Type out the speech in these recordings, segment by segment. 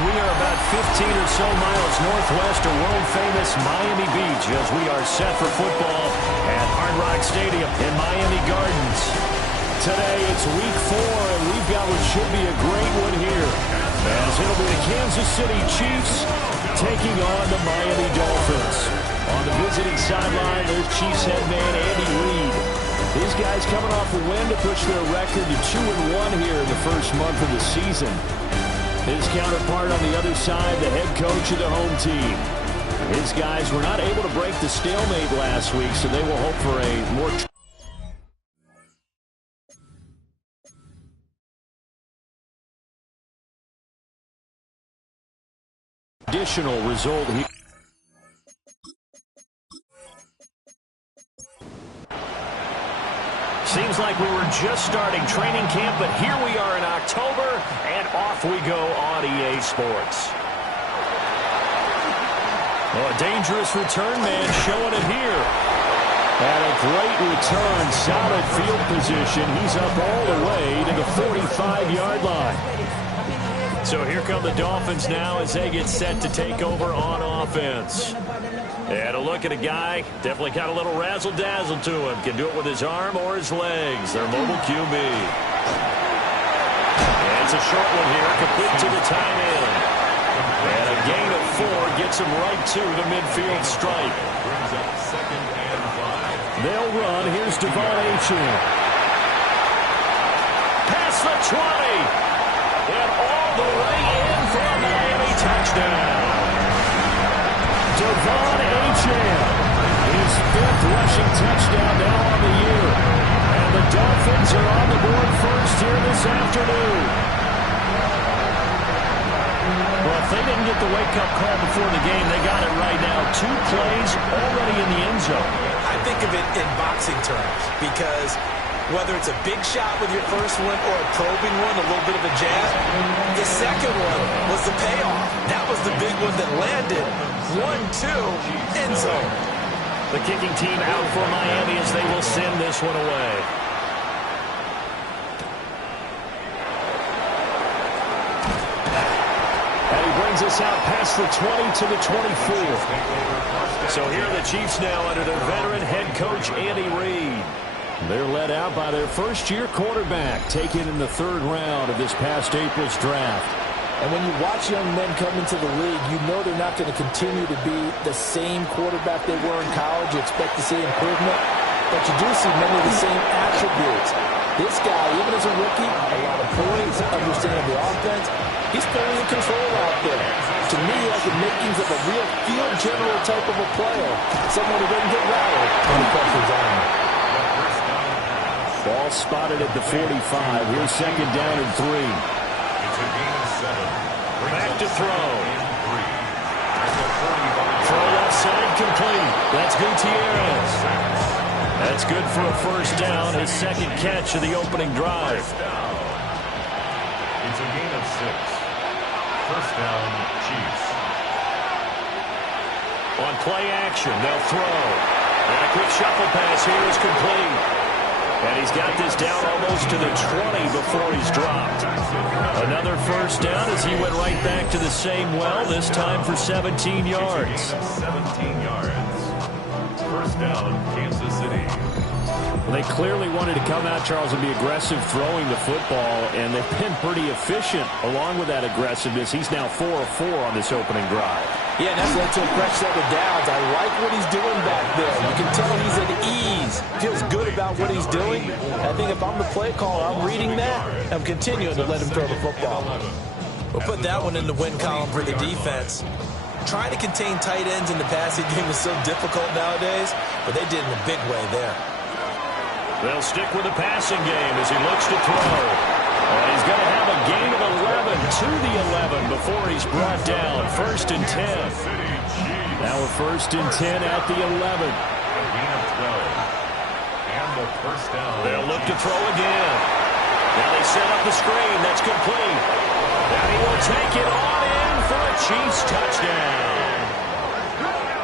We are about 15 or so miles northwest of world-famous Miami Beach as we are set for football at Hard Rock Stadium in Miami Gardens. Today, it's Week 4, and we've got what should be a great one here, as it'll be the Kansas City Chiefs taking on the Miami Dolphins. On the visiting sideline, there's Chiefs head man Andy Reid. These guys coming off a win to push their record to 2-1 here in the first month of the season. His counterpart on the other side, the head coach of the home team. His guys were not able to break the stalemate last week, so they will hope for a more traditional result here. Seems like we were just starting training camp, but here we are in October, and off we go on EA Sports. Oh, a dangerous return man showing it here. And a great return, solid field position. He's up all the way to the 45-yard line. So here come the Dolphins now as they get set to take over on offense. And a look at a guy, definitely got a little razzle-dazzle to him. Can do it with his arm or his legs. Their mobile QB. And it's a short one here, complete to the tight end. And a gain of 4 gets him right to the midfield stripe. They'll run. Here's Devon Achane. Past the 20. And all the way in for a Miami touchdown. Devon Achane, his 5th rushing touchdown now on the year. And the Dolphins are on the board first here this afternoon. Well, if they didn't get the wake-up call before the game, they got it right now. 2 plays already in the end zone. I think of it in boxing terms because whether it's a big shot with your first one or a probing one, a little bit of a jab, the second one was the payoff. That was the big one that landed. 1-2, end zone. The kicking team out for Miami as they will send this one away. And he brings us out past the 20 to the 24. So here are the Chiefs now under their veteran head coach, Andy Reid. They're led out by their first-year quarterback, taken in the 3rd round of this past April's draft. And when you watch young men come into the league, you know they're not going to continue to be the same quarterback they were in college. You expect to see improvement, but you do see many of the same attributes. This guy, even as a rookie, a lot of poise, understanding the offense, he's fully in control out there. To me, he has the makings of a real field general type of a player, someone who doesn't get rattled when the pressure's on him. Ball spotted at the 45. Here's 2nd down and 3. Back to throw. Throw left side complete. That's Gutierrez. That's good for a first down. His 2nd catch of the opening drive. It's a gain of 6. First down, Chiefs. On play action, they'll throw. And a quick shuffle pass here is complete. And he's got this down almost to the 20 before he's dropped. Another first down as he went right back to the same well, this time for 17 yards. 17 yards. First down, Kansas City. They clearly wanted to come out, Charles, and be aggressive throwing the football, and they've been pretty efficient along with that aggressiveness. He's now 4 of 4 on this opening drive. Yeah, and that's led to a fresh set of downs. I like what he's doing back there. You can tell he's at ease. Feels good about what he's doing. I think if I'm the play caller, I'm reading that. I'm continuing to let him throw the football. We'll put that one in the win column for the defense. Trying to contain tight ends in the passing game is so difficult nowadays, but they did in a big way there. They'll stick with the passing game as he looks to throw. And he's going to have a gain of 11 to the 11 before he's brought down. 1st and 10. Now a 1st and 10 at the 11. A gain of 12. And the first down. They'll look to throw again. Now they set up the screen. That's complete. And he will take it on in for a Chiefs touchdown.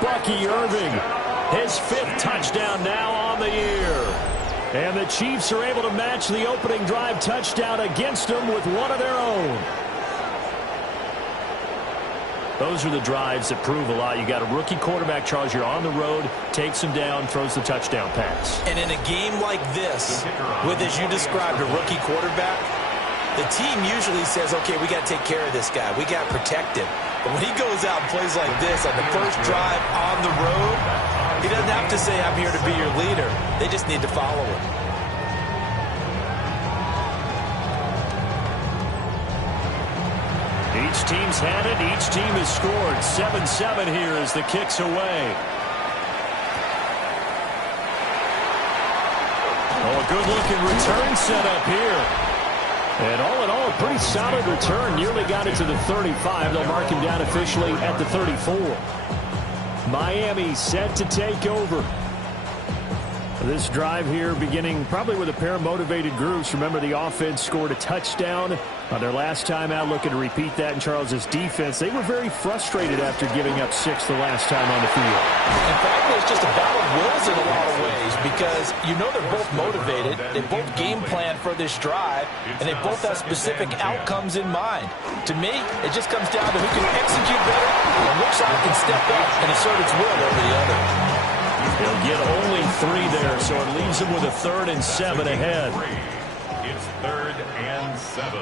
Bucky Irving, his 5th touchdown now on the year. And the Chiefs are able to match the opening drive touchdown against them with one of their own. Those are the drives that prove a lot. You got a rookie quarterback, Charles. You're on the road, takes him down, throws the touchdown pass. And in a game like this, with, as you described, a rookie quarterback, the team usually says, okay, we got to take care of this guy. We got to protect him. But when he goes out and plays like this on the first drive on the road, he doesn't have to say, I'm here to be your leader. They just need to follow him. Each team's had it. Each team has scored. 7-7 here as the kick's away. Oh, a good-looking return set up here. And all in all, a pretty solid return. Nearly got it to the 35. They'll mark him down officially at the 34. Miami set to take over. This drive here beginning probably with a pair of motivated groups. Remember, the offense scored a touchdown on their last time out, looking to repeat that in Charles's defense. They were very frustrated after giving up 6 the last time on the field. And frankly, it's just a battle of wills in a lot of ways because you know they're both motivated. They both game plan for this drive, and they both have specific outcomes in mind. To me, it just comes down to who can execute better and which side can step up and assert its will over the other. He'll get only 3 there, so it leaves him with a 3rd and 7 ahead. It's 3rd and 7.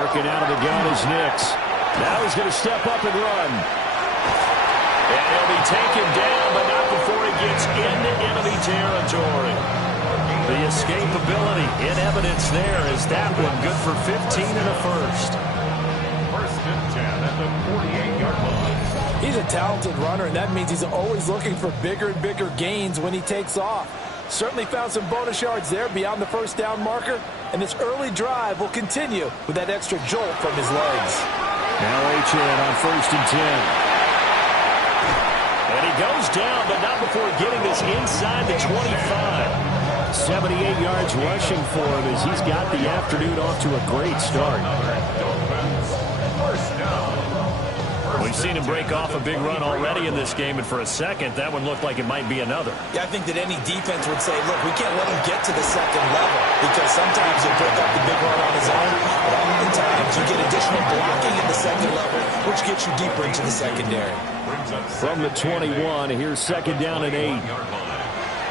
Working out of the gun is Nix. Now he's going to step up and run. And he'll be taken down, but not before he gets into enemy territory. The escapability in evidence there is that one good for 15 and a first. 1st and 10 at the 48-yard line. He's a talented runner, and that means he's always looking for bigger and bigger gains when he takes off. Certainly found some bonus yards there beyond the first down marker, and this early drive will continue with that extra jolt from his legs. Now H.N. on 1st and 10. And he goes down, but not before getting this inside the 25. 78 yards rushing for him as he's got the afternoon off to a great start. First down. We've seen him break off a big run already in this game, and for a second, that one looked like it might be another. Yeah, I think that any defense would say, look, we can't let him get to the second level because sometimes he'll break up the big run on his own, but oftentimes you get additional blocking at the second level, which gets you deeper into the secondary. From the 21, here's 2nd down and 8.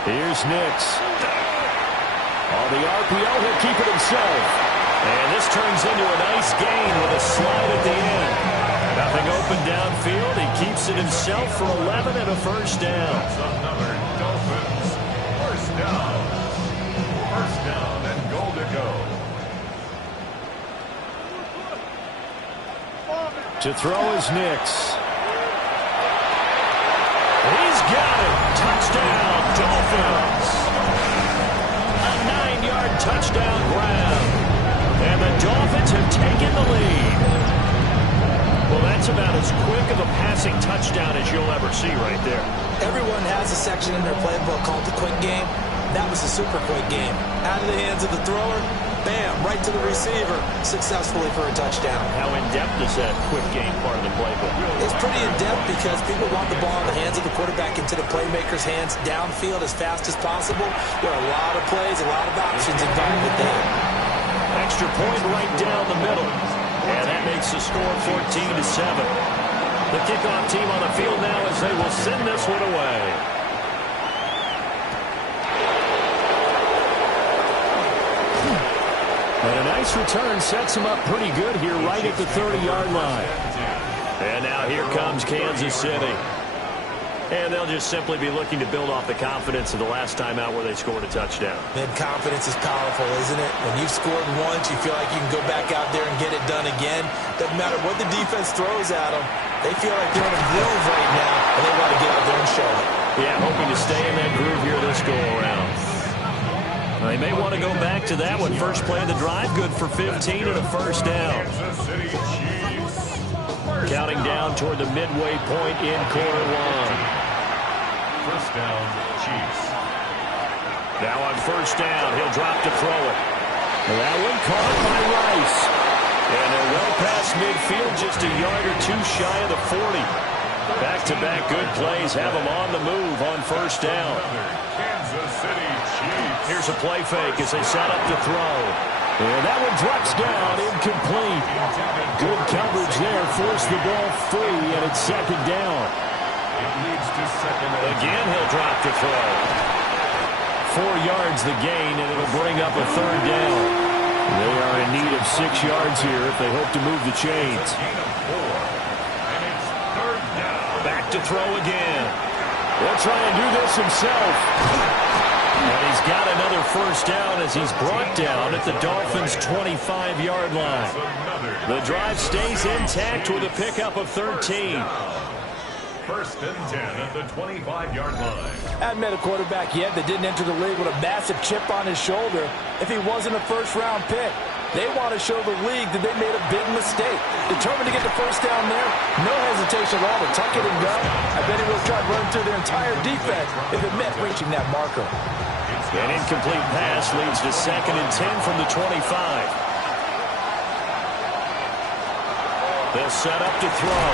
Here's Nix. On the RPO, he'll keep it himself. And this turns into a nice gain with a slide at the end. Nothing open downfield. He keeps it himself for 11 and a first down. That's another Dolphins. First down. First down and goal to go. To throw is Nix. He's got it. Touchdown, Dolphins. A 9-yard touchdown grab. And the Dolphins have taken the lead. Well, that's about as quick of a passing touchdown as you'll ever see right there. Everyone has a section in their playbook called the quick game. That was a super quick game. Out of the hands of the thrower, bam, right to the receiver, successfully for a touchdown. How in-depth is that quick game part of the playbook? It's pretty in-depth because people want the ball in the hands of the quarterback into the playmaker's hands downfield as fast as possible. There are a lot of plays, a lot of options involved with that. Extra point right down the middle. And that makes the score 14-7. The kickoff team on the field now as they will send this one away. And a nice return sets him up pretty good here right at the 30-yard line. And now here comes Kansas City. And they'll just simply be looking to build off the confidence of the last time out where they scored a touchdown. Man, confidence is powerful, isn't it? When you've scored once, you feel like you can go back out there and get it done again. Doesn't matter what the defense throws at them. They feel like they're in a groove right now, and they want to get out there and show it. Yeah, hoping to stay in that groove here this go-around. They may want to go back to that one. First play of the drive, good for 15 and a first down. Counting down toward the midway point in quarter one. First down, Chiefs. Now on first down, he'll drop to throw it. That one caught by Rice. And they're well past midfield, just a yard or two shy of the 40. Back-to-back good plays have them on the move on first down. Kansas City Chiefs. Here's a play fake as they set up to throw. And that one drops down, incomplete. force the ball free, and it's second down. It leads to second and Again, he'll drop to throw. 4 yards the gain, and it'll bring up a third down. They are in need of 6 yards here if they hope to move the chains. gain of 4. And it's third down. Back to throw again. He'll try and do this himself. And he's got another first down as he's brought down at the Dolphins' 25-yard line. The drive stays intact with a pickup of 13. First and 10 at the 25-yard line. Hadn't met a quarterback yet that didn't enter the league with a massive chip on his shoulder if he wasn't a first-round pick. They want to show the league that they made a big mistake. Determined to get the first down there, no hesitation at all to tuck it and go. I bet he would have tried running through their entire defense if it meant reaching that marker. An incomplete pass leads to second and 10 from the 25. They'll set up to throw.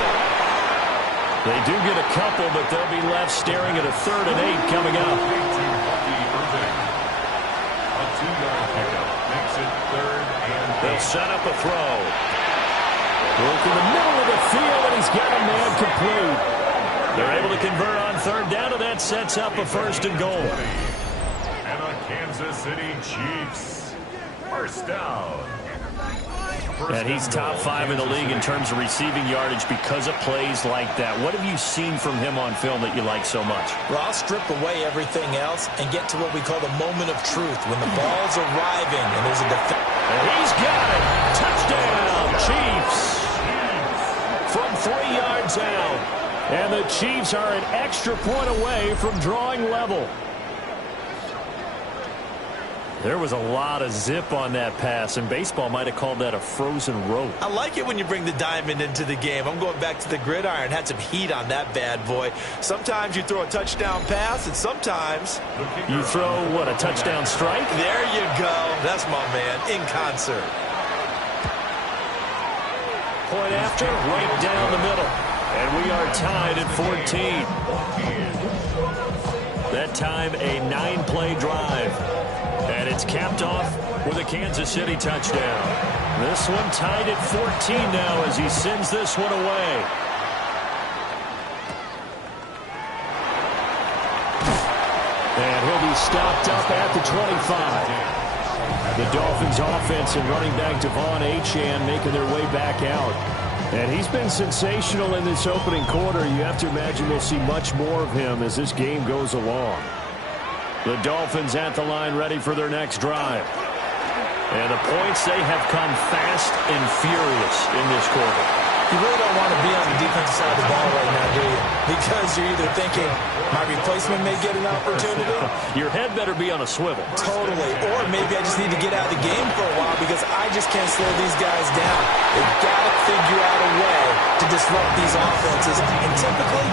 They do get a couple, but they'll be left staring at a third and 8 coming up. A 2-yard pickup makes it third and 8. They'll set up a throw. Look in the middle of the field, and he's got a man complete. They're able to convert on third down, and that sets up a first and goal. And a Kansas City Chiefs first down. And he's top 5 in the league in terms of receiving yardage because of plays like that. What have you seen from him on film that you like so much? Well, I'll strip away everything else and get to what we call the moment of truth, when the ball's arriving and there's a defense. And he's got it. Touchdown, Chiefs. From 3 yards out. And the Chiefs are an extra point away from drawing level. There was a lot of zip on that pass, and baseball might have called that a frozen rope. I like it when you bring the diamond into the game. I'm going back to the gridiron. Had some heat on that bad boy. Sometimes you throw a touchdown pass, and sometimes you throw, what, a touchdown strike? There you go. That's my man, in concert. Point after, right down the middle. And we are tied at 14. That time, a 9-play drive. And it's capped off with a Kansas City touchdown. This one tied at 14 now as he sends this one away. And he'll be stopped up at the 25. The Dolphins offense and running back Devon Achane making their way back out. And he's been sensational in this opening quarter. You have to imagine we'll see much more of him as this game goes along. The Dolphins at the line ready for their next drive. And the points, they have come fast and furious in this quarter. You really don't want to be on the defensive side of the ball right now, do you? Because you're either thinking, my replacement may get an opportunity. Your head better be on a swivel. Totally. Or maybe I just need to get out of the game for a while because I just can't slow these guys down. They've got to figure out a way to disrupt these offenses. And typically,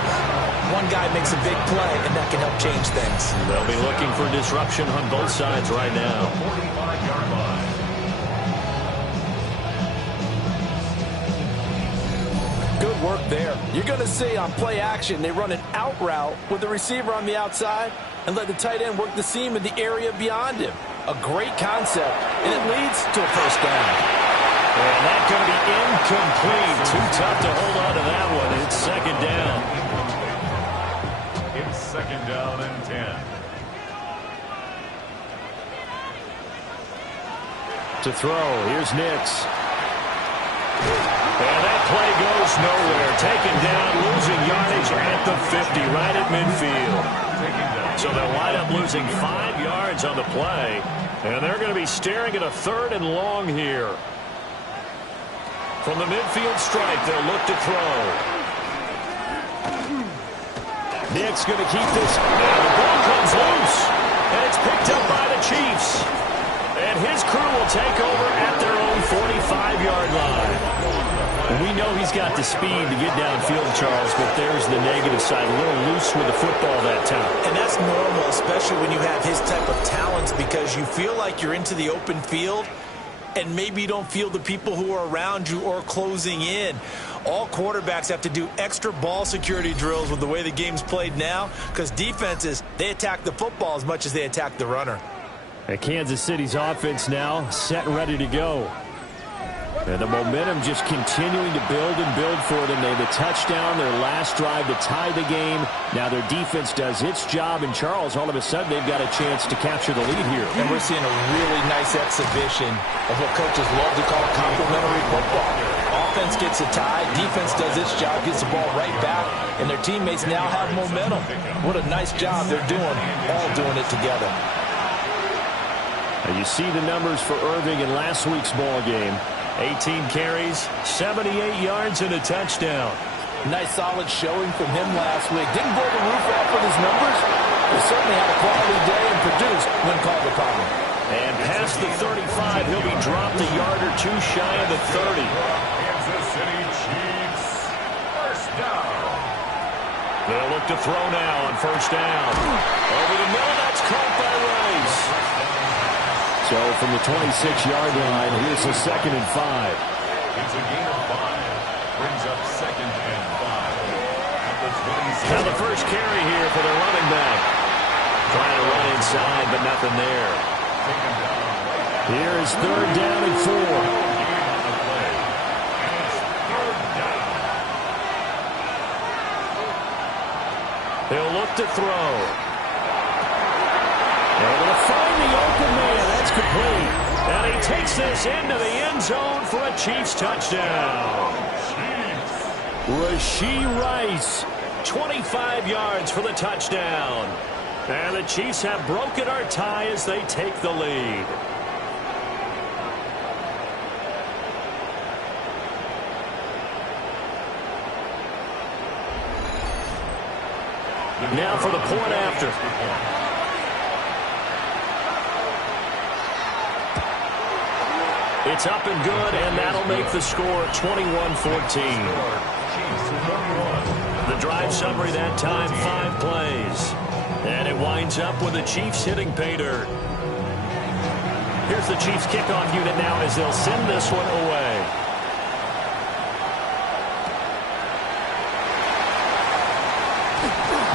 one guy makes a big play, and that can help change things. They'll be looking for disruption on both sides right now. 45-yard line. Good work there. You're going to see on play action, they run an out route with the receiver on the outside and let the tight end work the seam in the area beyond him. A great concept, and it leads to a first down. And that's going to be incomplete. Too tough to hold on to that one. It's second down. It's second down and 10. To throw, here's Nix. And that play goes nowhere. Taken down, losing yardage at the 50, right at midfield. So they'll wind up losing 5 yards on the play. And they're going to be staring at a third and long here. From the midfield stripe, they'll look to throw. Nick's going to keep this. And the ball comes loose. And it's picked up by the Chiefs. And his crew will take over at their own 45-yard line. We know he's got the speed to get downfield, Charles, but there's the negative side. A little loose with the football that time. And that's normal, especially when you have his type of talents, because you feel like you're into the open field, and maybe you don't feel the people who are around you or closing in. All quarterbacks have to do extra ball security drills with the way the game's played now, because defenses, they attack the football as much as they attack the runner. And Kansas City's offense now set and ready to go. And the momentum just continuing to build and build for them. They have a touchdown, their last drive to tie the game. Now their defense does its job, and Charles, all of a sudden, they've got a chance to capture the lead here. And we're seeing a really nice exhibition of what coaches love to call complementary football. Offense gets a tie, defense does its job, gets the ball right back, and their teammates now have momentum. What a nice job they're doing, all doing it together. And you see the numbers for Irving in last week's ball game. 18 carries, 78 yards, and a touchdown. Nice solid showing from him last week. Didn't blow the roof off with his numbers, but certainly had a quality day and produced when called upon. And past the 35, he'll be dropped a yard or two shy of the 30. Kansas City Chiefs, first down. They'll look to throw now on first down. Over the middle, that's caught by Rice. So from the 26-yard line, here's the 2nd and 5. It's a gain of 5. Brings up 2nd and 5. At the 26. Now the first carry here for the running back. Trying to run inside, but nothing there. Here is 3rd down and 4. He'll look to throw. Able to find the open man. That's complete. And he takes this into the end zone for a Chiefs touchdown. Rashee Rice, 25 yards for the touchdown. And the Chiefs have broken our tie as they take the lead. Now for the point after. It's up and good, and that'll make the score 21-14. The drive summary that time, 5 plays. And it winds up with the Chiefs hitting pay dirt. Here's the Chiefs kickoff unit now as they'll send this one away.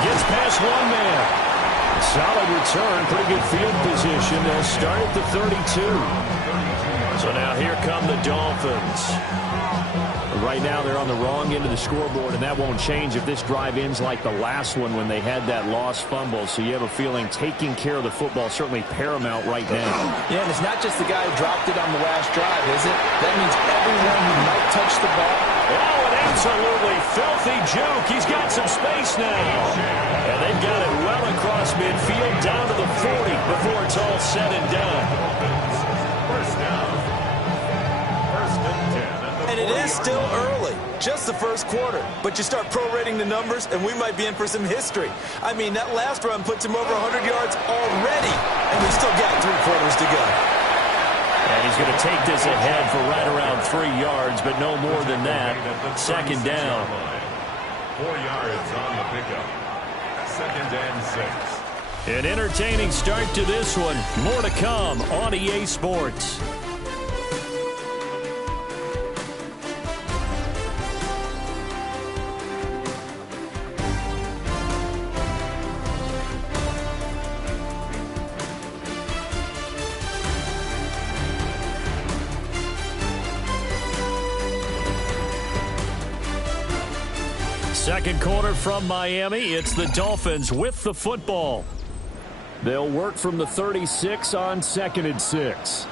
Gets past one man. Solid return, pretty good field position. They'll start at the 32. So now here come the Dolphins. Right now they're on the wrong end of the scoreboard, and that won't change if this drive ends like the last one when they had that lost fumble. So you have a feeling taking care of the football certainly paramount right now. Yeah, and it's not just the guy who dropped it on the last drive, is it? That means everyone who might touch the ball. Oh, an absolutely filthy juke. He's got some space now. And they've got it well across midfield down to the 40 before it's all said and done. First down. First and 10. And it is still early, just the first quarter. But you start prorating the numbers, and we might be in for some history. I mean, that last run puts him over 100 yards already, and we still got 3 quarters to go. And he's going to take this ahead for right around 3 yards, but no more than that. 2nd down. 4 yards on the pickup. 2nd and 6. An entertaining start to this one. More to come on EA Sports. Second quarter from Miami. It's the Dolphins with the football. They'll work from the 36 on 2nd and 6.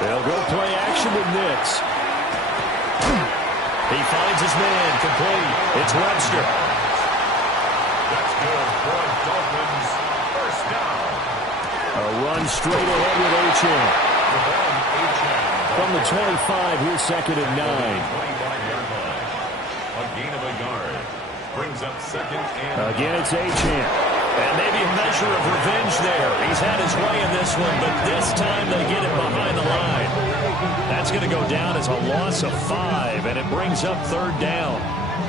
They'll go play action with Nix. He finds his man, complete. It's Webster. That's good for Dolphins. First down. A run straight ahead with Achane. From the 25, here's 2nd and 9. 25-yard line. A gain of a yard. Brings up 2nd and 9. Again, it's Achane. And maybe a measure of revenge there. He's had his way in this one, but this time they get him behind the line. That's going to go down as a loss of 5, and it brings up 3rd down.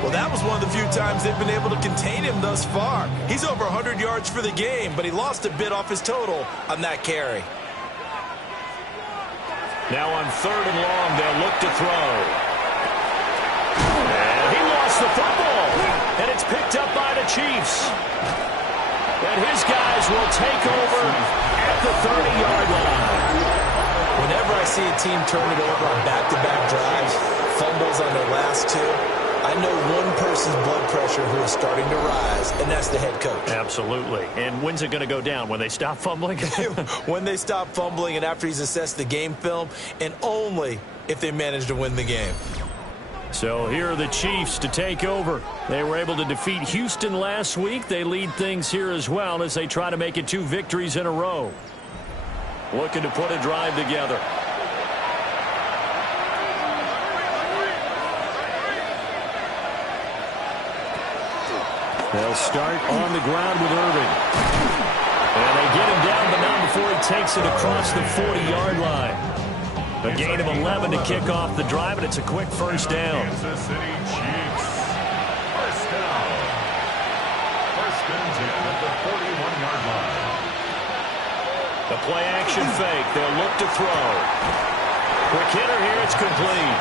Well, that was one of the few times they've been able to contain him thus far. He's over 100 yards for the game, but he lost a bit off his total on that carry. Now on 3rd and long, they'll look to throw. And he lost the football. And it's picked up by the Chiefs. And his guys will take over at the 30-yard line. Whenever I see a team turn it over on back-to-back drives, fumbles on their last two, I know one person's blood pressure who is starting to rise, and that's the head coach. Absolutely. And when's it going to go down? When they stop fumbling? When they stop fumbling and after he's assessed the game film, and only if they manage to win the game. So here are the Chiefs to take over. They were able to defeat Houston last week. They lead things here as well as they try to make it 2 victories in a row. Looking to put a drive together. They'll start on the ground with Irving. And they get him down, but not before he takes it across the 40-yard line. A gain of 11 to kick off the drive, and it's a quick first down. Kansas City Chiefs. First down. First and 10 at the 41-yard line. The play-action fake. They'll look to throw. Quick hitter here. It's complete.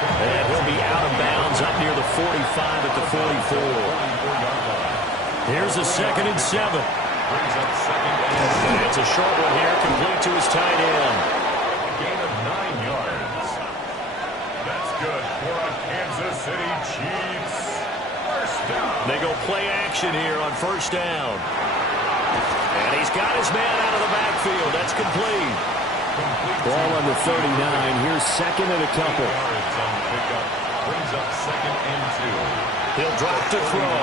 And he'll be out of bounds up near the 45 at the 44. Here's a 2nd and 7. Brings up second and It's a short one here, complete to his tight end. gain of 9 yards. That's good for a Kansas City Chiefs. First down. They go play action here on first down. And he's got his man out of the backfield. That's complete. Ball on the 39. Here's 2nd and a couple. Yards on the pickup. Brings up second and 2. He'll drop to throw.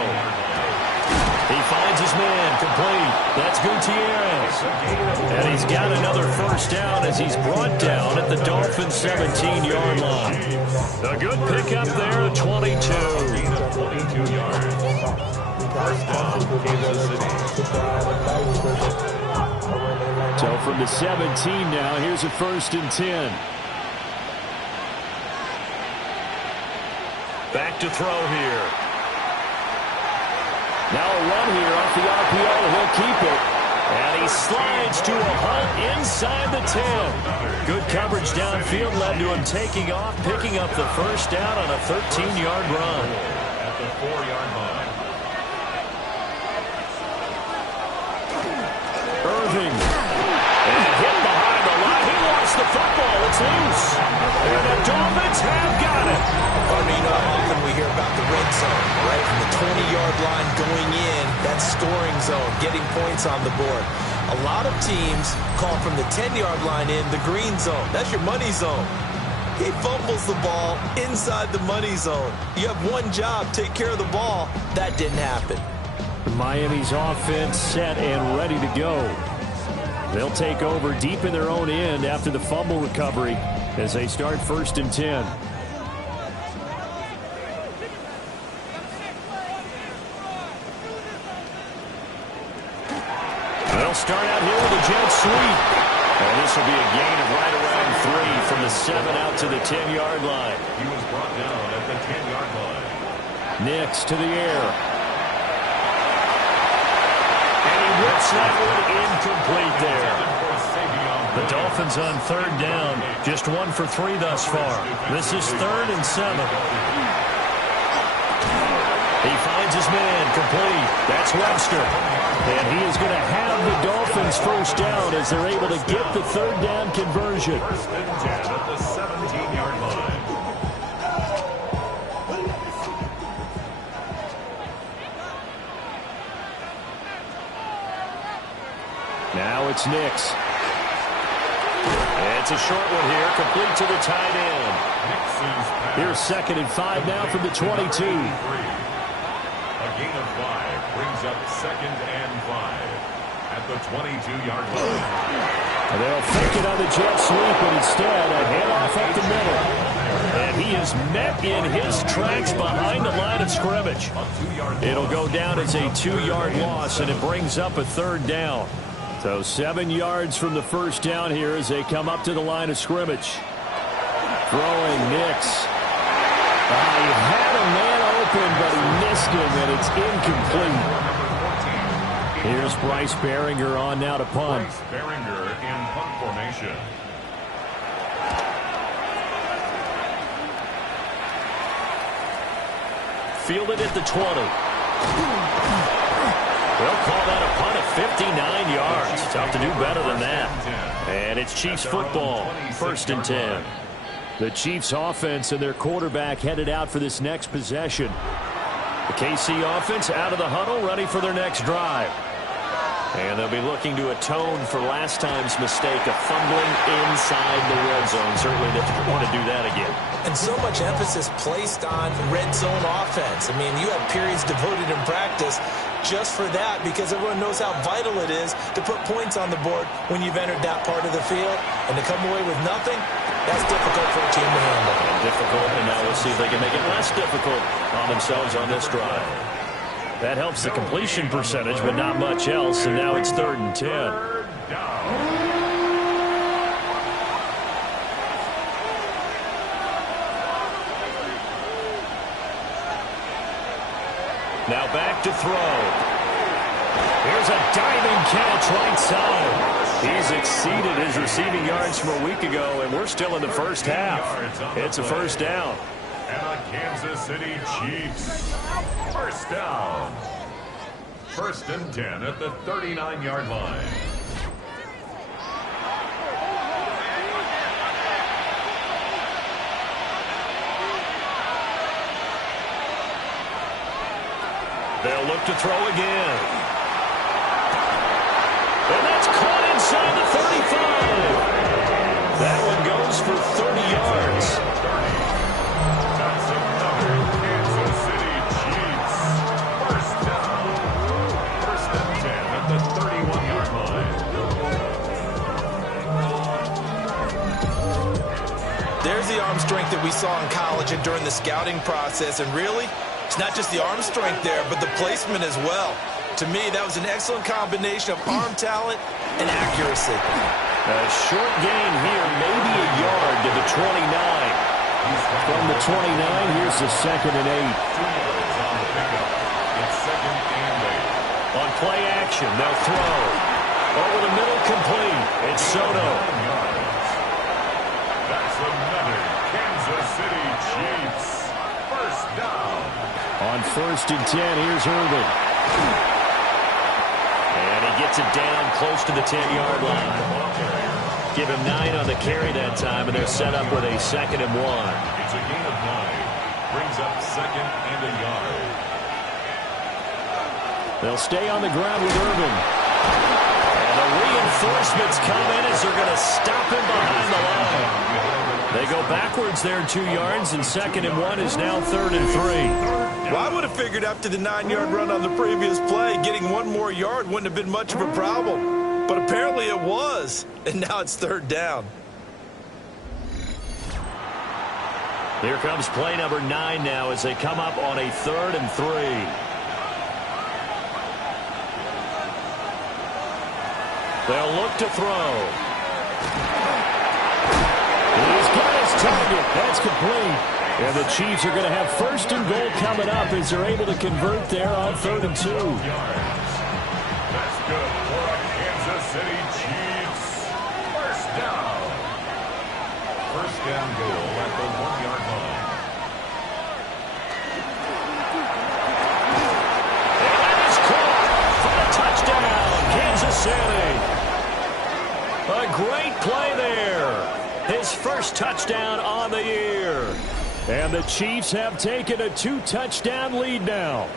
He finds his man, complete. That's Gutierrez. And he's got another first down as he's brought down at the Dolphins' 17-yard line. A good pickup there at 22. 22 yards. First down, Kansas City. So from the 17 now, here's a 1st and 10. Back to throw here. Now a run here off the RPO. He'll keep it. And he slides to a halt inside the 10. Good coverage downfield led to him taking off, picking up the first down on a 13-yard run. At the 4-yard line. Irving. And hit behind the line. He lost the football. It's loose. And the Dolphins have got it. You know how often we hear about the red zone, right? From the 20-yard line going in, that scoring zone, getting points on the board. A lot of teams call from the 10-yard line in the green zone. That's your money zone. He fumbles the ball inside the money zone. You have one job, take care of the ball. That didn't happen. Miami's offense set and ready to go. They'll take over deep in their own end after the fumble recovery as they start 1st and 10. They'll start out here with a jet sweep. And this will be a gain of right around 3 from the 7 out to the 10-yard line. He was brought down at the 10-yard line. Nix to the air. And he whips that one incomplete there. The Dolphins on 3rd down. Just 1 for 3 thus far. This is 3rd and 7. He finds his man, complete. That's Webster. And he is going to have the Dolphins first down as they're able to get the 3rd down conversion. 1st and 10 at the 17-yard line. Now it's Nix. It's a short one here, complete to the tight end. Here's 2nd and 5 now from the 22. A gain of 5 brings up 2nd and 5 at the 22-yard line. They'll fake it on the jet sweep, but instead a handoff up the middle. And he is met in his tracks behind the line of scrimmage. It'll go down as a 2-yard loss, and it brings up a 3rd down. So 7 yards from the first down here as they come up to the line of scrimmage. Throwing Nix. He had a man open, but he missed him, and it's incomplete. Here's Bryce Behringer on now to punt. Bryce Behringer in punt formation. Fielded at the 20. They'll call that a punt. 59 yards. Tough to do better than that. And it's Chiefs football, 1st and 10. The Chiefs offense and their quarterback headed out for this next possession. The KC offense out of the huddle, ready for their next drive. And they'll be looking to atone for last time's mistake of fumbling inside the red zone. Certainly they don't want to do that again. And so much emphasis placed on red zone offense. I mean, you have periods devoted in practice just for that because everyone knows how vital it is to put points on the board when you've entered that part of the field. And to come away with nothing, that's difficult for a team to handle. And difficult, and now we'll see if they can make it less difficult on themselves on this drive. That helps the completion percentage, but not much else, and now it's 3rd and 10. Now back to throw. Here's a diving catch right side. He's exceeded his receiving yards from a week ago, and we're still in the first half. It's a 1st down. And the Kansas City Chiefs. 1st down. 1st and 10 at the 39-yard line. They'll look to throw again. And that's caught inside the 35. That one goes for 30 yards. That's another Kansas City Chiefs. 1st down. 1st and 10 at the 31-yard line. There's the arm strength that we saw in college and during the scouting process. And really, it's not just the arm strength there, but the placement as well. To me, that was an excellent combination of arm talent and accuracy. A short gain here, maybe a yard to the 29. From the 29, here's the 2nd and 8. It's 2nd and 8. On play action, they'll throw. Over the middle, complete. It's Soto. That's another Kansas City Chiefs. 1st down. On 1st and 10, here's Irvin. And he gets it down close to the 10-yard line. Give him 9 on the carry that time, and they're set up with a 2nd and 1. It's a gain of 9. Brings up 2nd and a yard. They'll stay on the ground with Irvin. And the reinforcements come in as they're going to stop him behind the line. They go backwards there 2 yards, and 2nd and 1 is now 3rd and 3. Well, I would have figured after the 9-yard run on the previous play, getting 1 more yard wouldn't have been much of a problem. But apparently it was, and now it's 3rd down. Here comes play number 9 now as they come up on a 3rd and 3. They'll look to throw. He's got his target. That's complete. And the Chiefs are going to have 1st and goal coming up as they're able to convert there on 3rd and 2. That's good for a Kansas City Chiefs. 1st down. 1st down goal at the 1-yard line. And that is caught for a touchdown, Kansas City. A great play there. His first touchdown on the year. And the Chiefs have taken a 2-touchdown lead now.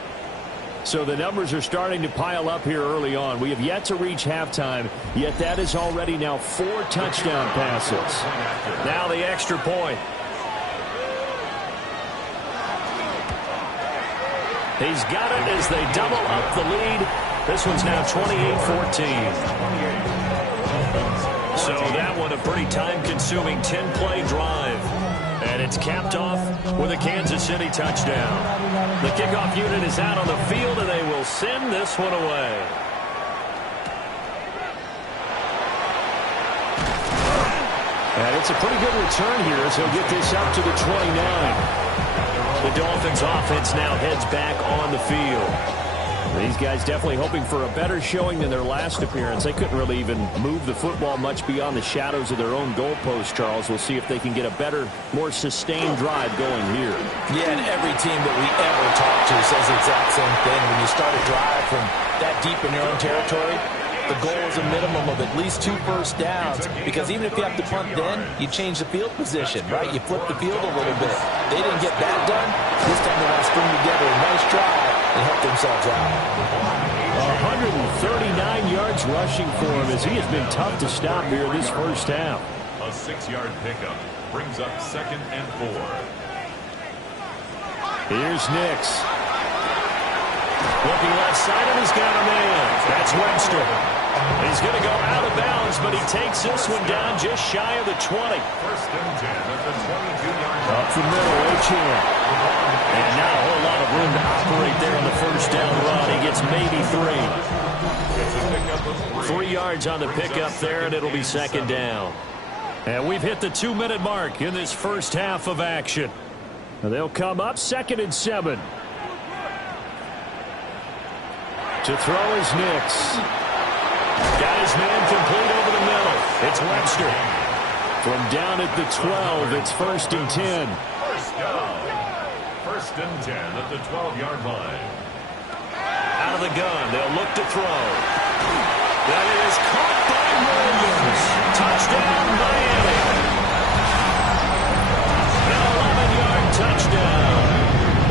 So the numbers are starting to pile up here early on. We have yet to reach halftime, yet that is already now 4 touchdown passes. Now the extra point. He's got it as they double up the lead. This one's now 28-14. So that one a pretty time-consuming 10-play drive. And it's capped off with a Kansas City touchdown. The kickoff unit is out on the field, and they will send this one away. And it's a pretty good return here as he'll get this up to the 29. The Dolphins offense now heads back on the field. These guys definitely hoping for a better showing than their last appearance. They couldn't really even move the football much beyond the shadows of their own goalpost, Charles. We'll see if they can get a better, more sustained drive going here. Yeah, and every team that we ever talk to says the exact same thing. When you start a drive from that deep in your own territory, the goal is a minimum of at least 2 first downs, because even if you have to punt then, you change the field position, right? You flip the field a little bit. They didn't get that done. This time they want to string together a nice drive and help themselves out. 139 yards rushing for him as he has been tough to stop here this first half. A 6-yard pickup brings up 2nd and 4. Here's Nix. Looking left side, and he's got a man. That's Webster. He's going to go out of bounds, but he takes this one down just shy of the 20. 1st and 10 at the 22-yard line. Up the middle, Achane. And not a whole lot of room to operate there on the first down run. He gets maybe 3. It's a pickup of 3. 3 yards on the pickup there, and it'll be 2nd down. And we've hit the 2-minute mark in this first half of action. They'll come up 2nd and 7. To throw is Nix. Got his man complete over the middle. It's Webster. From down at the 12, it's 1st and 10. First down. 1st and 10 at the 12-yard line. Out of the gun, they'll look to throw. That is caught by Williams. Touchdown, Miami. An 11-yard touchdown.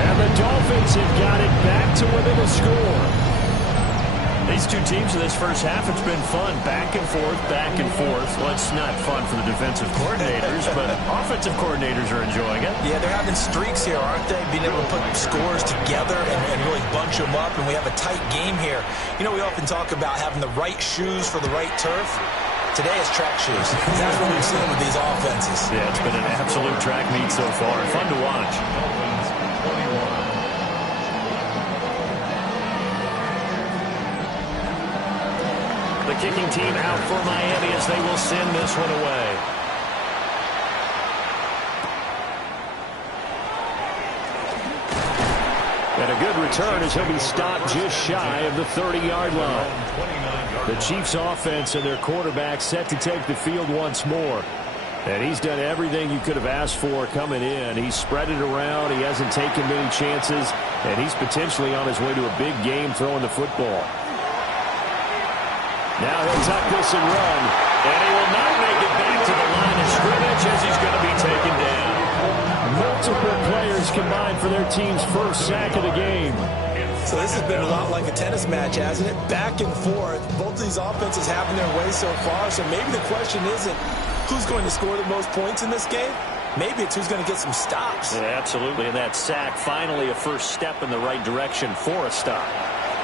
And the Dolphins have got it back to within a score. These two teams in this first half, it's been fun. Back and forth, back and forth. Well, it's not fun for the defensive coordinators, but offensive coordinators are enjoying it. Yeah, they're having streaks here, aren't they? Being able to put scores together and really bunch them up, and we have a tight game here. You know, we often talk about having the right shoes for the right turf. Today is track shoes. That's what we've seen with these offenses. Yeah, it's been an absolute track meet so far. Fun to watch. Dolphins 21. The kicking team out for Miami as they will send this one away. And a good return as he'll be stopped just shy of the 30-yard line. The Chiefs' offense and their quarterback set to take the field once more. And he's done everything you could have asked for coming in. He's spread it around. He hasn't taken many chances. And he's potentially on his way to a big game throwing the football. Now he'll tuck this and run. And he will not make it back to the line of scrimmage as he's going to be taken down. Multiple players combined for their team's first sack of the game. So this has been a lot like a tennis match, hasn't it? Back and forth. Both of these offenses having their way so far. So maybe the question isn't who's going to score the most points in this game. Maybe it's who's going to get some stops. Yeah, absolutely. And that sack, finally a first step in the right direction for a stop.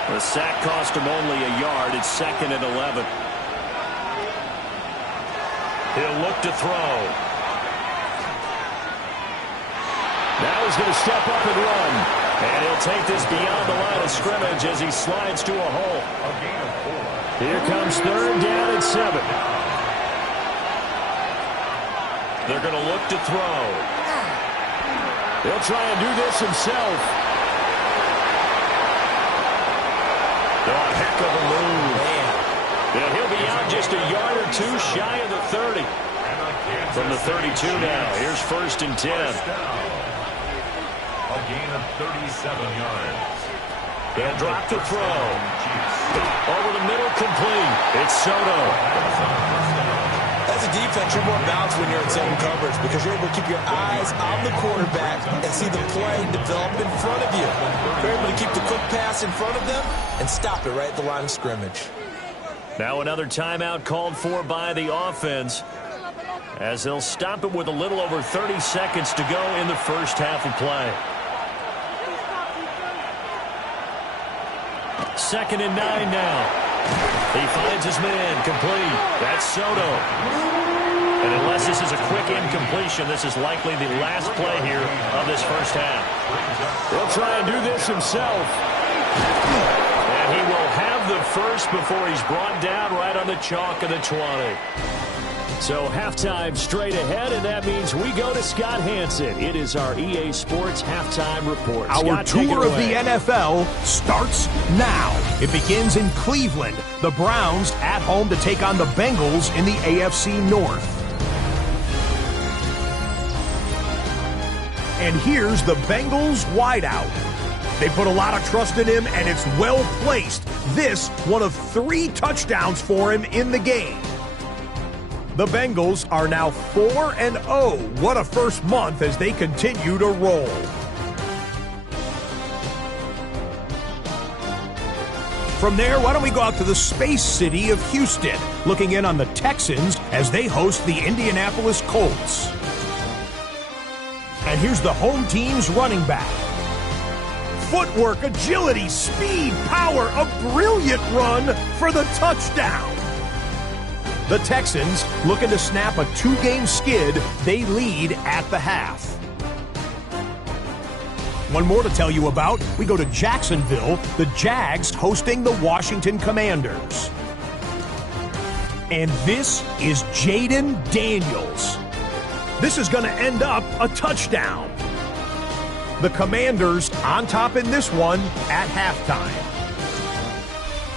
The sack cost him only a yard. It's 2nd and 11. He'll look to throw. Now he's going to step up and run. And he'll take this beyond the line of scrimmage as he slides to a hole. Here comes 3rd down and 7. They're going to look to throw. He'll try and do this himself. Oh, heck of a move. And he'll be out just a yard or 2 shy of the 30. From the 32 now. Here's 1st and 10. A gain of 37 yards. They'll drop to throw. Over the middle, complete. It's Soto. As a defense, you're more balanced when you're in zone coverage because you're able to keep your eyes on the quarterback and see the play develop in front of you. You're able to keep the quick pass in front of them and stop it right at the line of scrimmage. Now another timeout called for by the offense as they'll stop it with a little over 30 seconds to go in the first half of play. 2nd and 9 now. He finds his man complete. That's Soto. And unless this is a quick incompletion, this is likely the last play here of this first half. He'll try and do this himself. And he will have the first before he's brought down right on the chalk of the 20. So halftime straight ahead, and that means we go to Scott Hansen. It is our EA Sports halftime report. Our Scott, tour of the NFL starts now. It begins in Cleveland. The Browns at home to take on the Bengals in the AFC North. And here's the Bengals wideout. They put a lot of trust in him, and it's well placed. This, one of 3 touchdowns for him in the game. The Bengals are now 4-0. What a first month as they continue to roll. From there, why don't we go out to the space city of Houston, looking in on the Texans as they host the Indianapolis Colts. And here's the home team's running back. Footwork, agility, speed, power, a brilliant run for the touchdown. The Texans looking to snap a 2-game skid. They lead at the half. One more to tell you about. We go to Jacksonville, the Jags hosting the Washington Commanders. And this is Jaden Daniels. This is going to end up a touchdown. The Commanders on top in this one at halftime.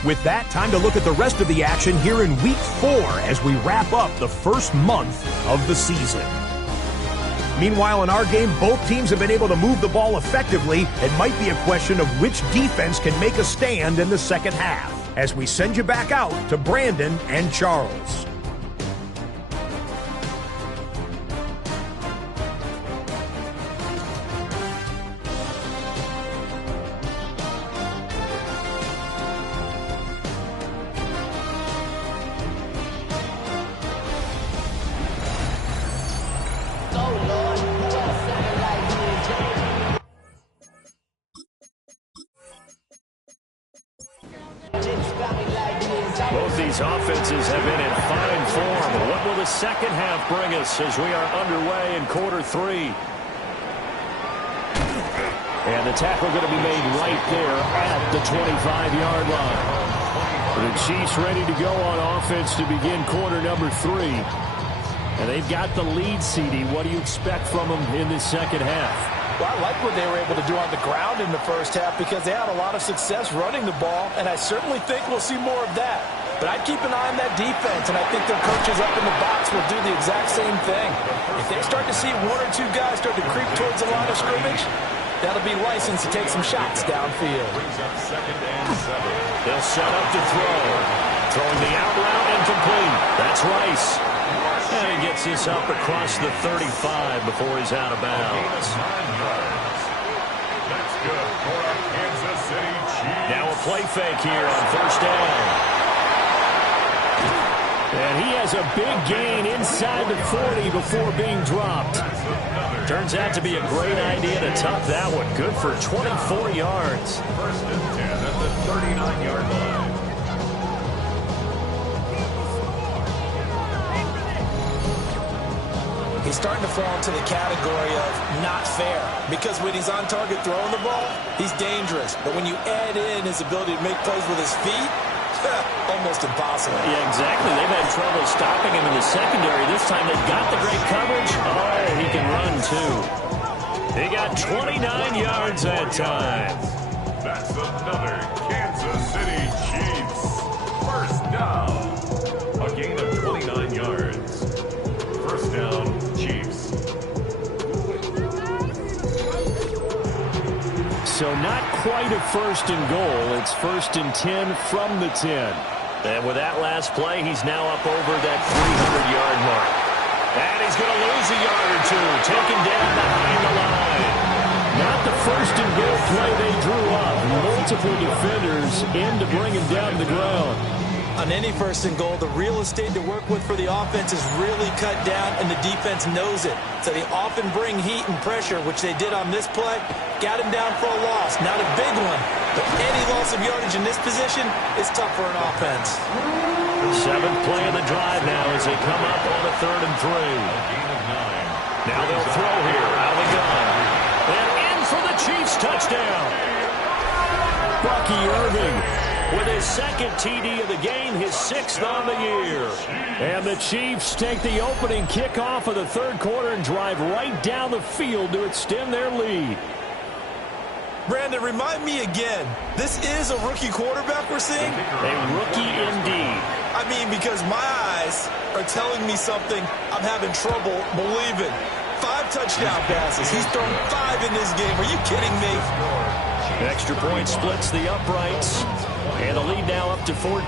With that, time to look at the rest of the action here in Week 4 as we wrap up the first month of the season. Meanwhile, in our game, both teams have been able to move the ball effectively. It might be a question of which defense can make a stand in the second half. As we send you back out to Brandon and Charles. Both these offenses have been in fine form. What will the second half bring us as we are underway in quarter 3? And the tackle going to be made right there at the 25-yard line. The Chiefs ready to go on offense to begin quarter number 3. And they've got the lead, CD. What do you expect from them in this second half? Well, I like what they were able to do on the ground in the first half because they had a lot of success running the ball, and I certainly think we'll see more of that. But I'd keep an eye on that defense, and I think their coaches up in the box will do the exact same thing. If they start to see 1 or 2 guys start to creep towards the line of scrimmage, that'll be license to take some shots downfield. They'll set up to throw. Throwing the out route incomplete. That's Rice. And he gets this up across the 35 before he's out of bounds. That's good for our Kansas City Chiefs. Now a play fake here on first down. And he has a big gain inside the 40 before being dropped. Turns out to be a great idea to tuck that one. Good for 24 yards. First and 10 at the 39-yard line. He's starting to fall into the category of not fair because when he's on target throwing the ball, he's dangerous. But when you add in his ability to make plays with his feet, almost impossible. Yeah, exactly. They've had trouble stopping him in the secondary. This time they've got the great coverage. Oh, he can run too. They got 29 yards that time. That's another Kansas City Chiefs. First down. A gain of 29 yards. First down, Chiefs. So not quite a first and goal. It's first and 10 from the 10. And with that last play, he's now up over that 300-yard mark. And he's going to lose a yard or two, taken down behind the line. Not the first and goal play they drew up. Multiple defenders in to bring him down to the ground. On any first and goal, the real estate to work with for the offense is really cut down, and the defense knows it. So they often bring heat and pressure, which they did on this play. Got him down for a loss. Not a big one, but any loss of yardage in this position is tough for an offense. 7th play of the drive now as they come up on a 3rd and 3. Now they'll throw here out of the gun. And in for the Chiefs touchdown. Bucky Irving with his second TD of the game, his 6th on the year. And the Chiefs take the opening kickoff of the third quarter and drive right down the field to extend their lead. Brandon, remind me again, this is a rookie quarterback we're seeing? A rookie indeed. I mean, because my eyes are telling me something I'm having trouble believing. 5 touchdown passes. He's thrown 5 in this game. Are you kidding me? Extra point splits the uprights. And the lead now up to 14.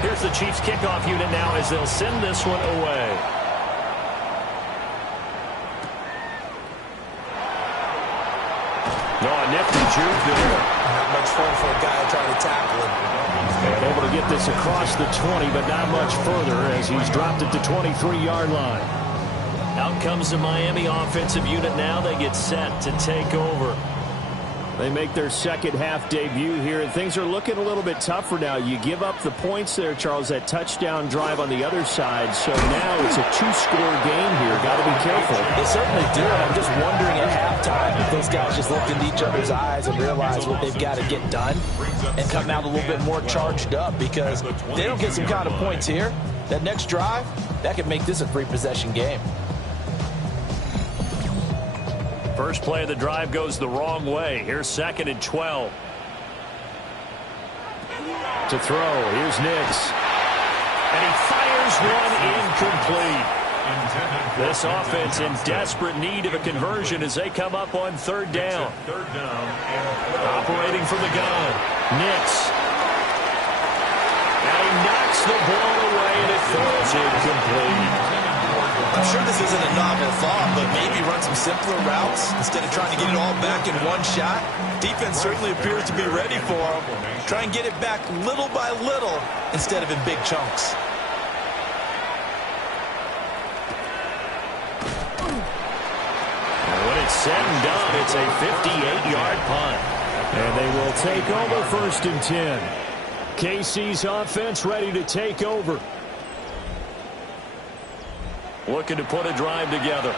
Here's the Chiefs kickoff unit now as they'll send this one away. Oh, nifty juke there. Not much fun for a guy trying to tackle him. And able to get this across the 20, but not much further as he's dropped it to 23-yard line. Out comes the Miami offensive unit now. They get set to take over. They make their second half debut here, and things are looking a little bit tougher now. You give up the points there, Charles, that touchdown drive on the other side. So now it's a 2-score game here. Got to be careful. They certainly do, and I'm just wondering at halftime if those guys just looked into each other's eyes and realize what they've got to get done and come out a little bit more charged up, because if they don't get some kind of points here, that next drive, that could make this a 3-possession game. First play of the drive goes the wrong way. Here's 2nd and 12. To throw. Here's Nix. And he fires one incomplete. This offense in desperate need of a conversion as they come up on 3rd down. Operating from the gun. Nix. And he knocks the ball away and it falls incomplete. I'm sure this isn't a novel thought, but maybe run some simpler routes instead of trying to get it all back in one shot. Defense certainly appears to be ready for him. Try and get it back little by little instead of in big chunks. And when it's said and done, it's a 58-yard punt. And they will take over 1st and 10. KC's offense ready to take over. Looking to put a drive together.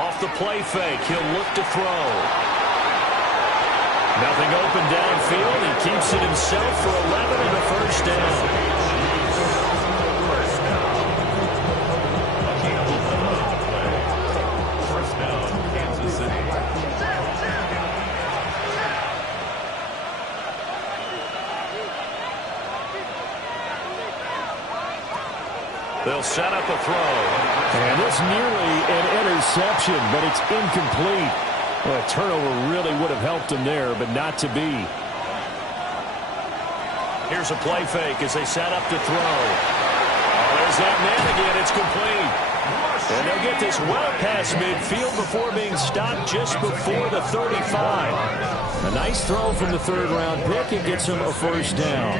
Off the play fake, he'll look to throw. Nothing open downfield. He keeps it himself for 11 and a 1st down. They'll set up a throw. And it's nearly an interception, but it's incomplete. Well, a turnover really would have helped him there, but not to be. Here's a play fake as they set up to throw. Oh, there's that man again. It's complete. And they'll get this well past midfield before being stopped just before the 35. A nice throw from the 3rd-round pick. It gets him a 1st down.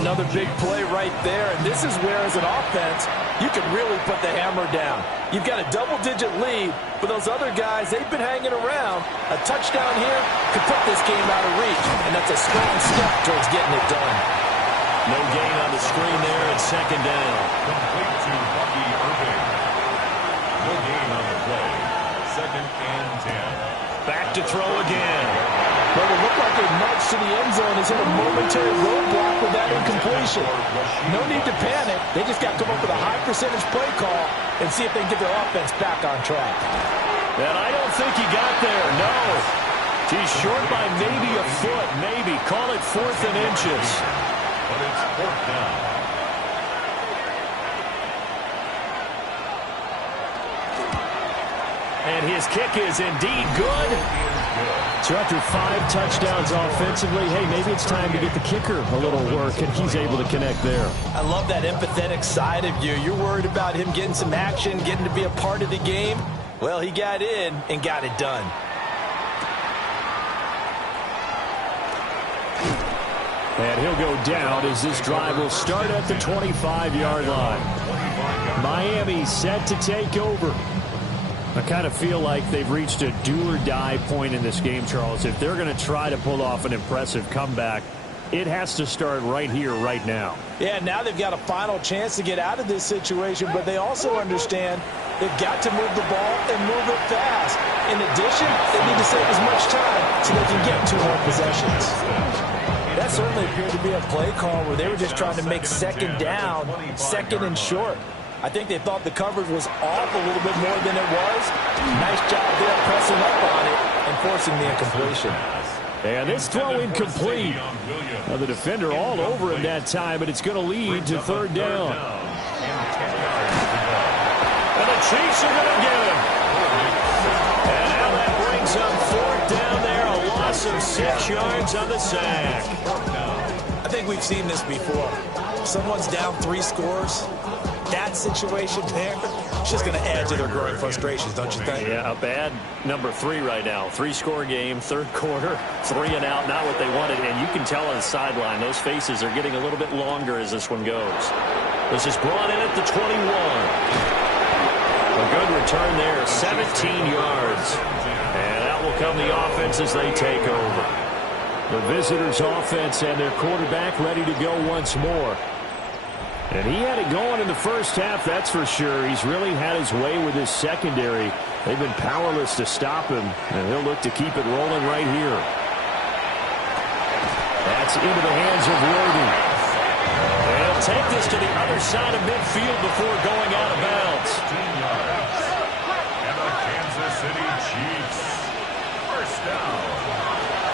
Another big play right there, and this is where, as an offense, you can really put the hammer down. You've got a double-digit lead, but those other guys, they've been hanging around. A touchdown here could put this game out of reach, and that's a strong step towards getting it done. No gain on the screen there at 2nd down. Complete to Bucky Irving. No gain on the play. 2nd and 10. Back to throw again. Well, it looked like a nudge to the end zone has hit a momentary roadblock with that incompletion. No need to panic. They just got to come up with a high-percentage play call and see if they can get their offense back on track. And I don't think he got there, no. He's short by maybe a foot, maybe. Call it 4th and inches. But it's 4th down. And his kick is indeed good. So after 5 touchdowns offensively, hey, maybe it's time to get the kicker a little work, and he's able to connect there. I love that empathetic side of you. You're worried about him getting some action, getting to be a part of the game. Well, he got in and got it done. And he'll go down as this drive will start at the 25-yard line. Miami set to take over. I kind of feel like they've reached a do-or-die point in this game, Charles. If they're going to try to pull off an impressive comeback, it has to start right here, right now. Yeah, now they've got a final chance to get out of this situation, but they also understand they've got to move the ball and move it fast. In addition, they need to save as much time so they can get 2 more possessions. That certainly appeared to be a play call where they were just trying to make second down, second and short. I think they thought the coverage was off a little bit more than it was. Nice job there pressing up on it and forcing the incompletion. And this throw incomplete. The defender all over him that time, but it's going to lead to 3rd down. And the Chiefs are going to get him. And now that brings up 4th down there, a loss of 6 yards on the sack. I think we've seen this before. Someone's down 3 scores. That situation there, it's just going to add to their growing frustrations, don't you think? Yeah, a bad number 3 right now. 3-score game, 3rd quarter, 3 and out, not what they wanted. And you can tell on the sideline, those faces are getting a little bit longer as this one goes. This is brought in at the 21. A good return there, 17 yards. And out will come the offense as they take over. The visitors' offense and their quarterback ready to go once more. And he had it going in the first half, that's for sure. He's really had his way with his secondary. They've been powerless to stop him, and he'll look to keep it rolling right here. That's into the hands of Worthy. And he'll take this to the other side of midfield before going out of bounds. And the Kansas City Chiefs. 1st down.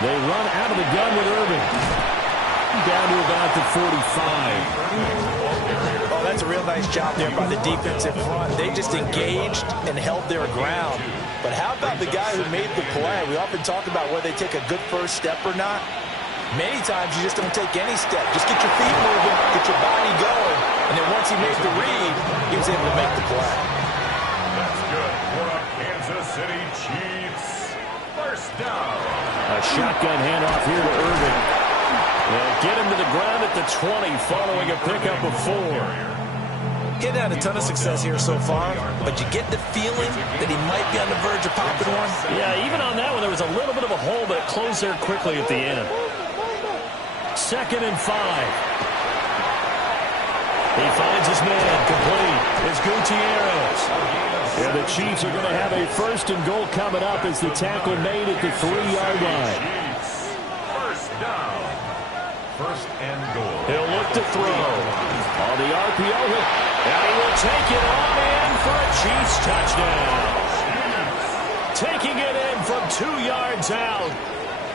They run out of the gun with Irving. Down to about the 45. Oh, that's a real nice job there by the defensive front. They just engaged and held their ground. But how about the guy who made the play? We often talk about whether they take a good first step or not. Many times you just don't take any step. Just get your feet moving, get your body going. And then once he made the read, he was able to make the play. That's good for the Kansas City Chiefs. 1st down. A shotgun handoff here to Irving. They'll get him to the ground at the 20 following a pickup of 4. Getting had a ton of success here so far, but you get the feeling that he might be on the verge of popping one. Yeah, even on that one, there was a little bit of a hole, but it closed there quickly at the end. 2nd and 5. He finds his man complete. It's Gutierrez. And the Chiefs are going to have a 1st and goal coming up as the tackle made at the 3-yard line. 1st down. 1st and goal. He'll look to throw. On the RPO, and he will take it on in for a Chiefs touchdown. Taking it in from 2 yards out.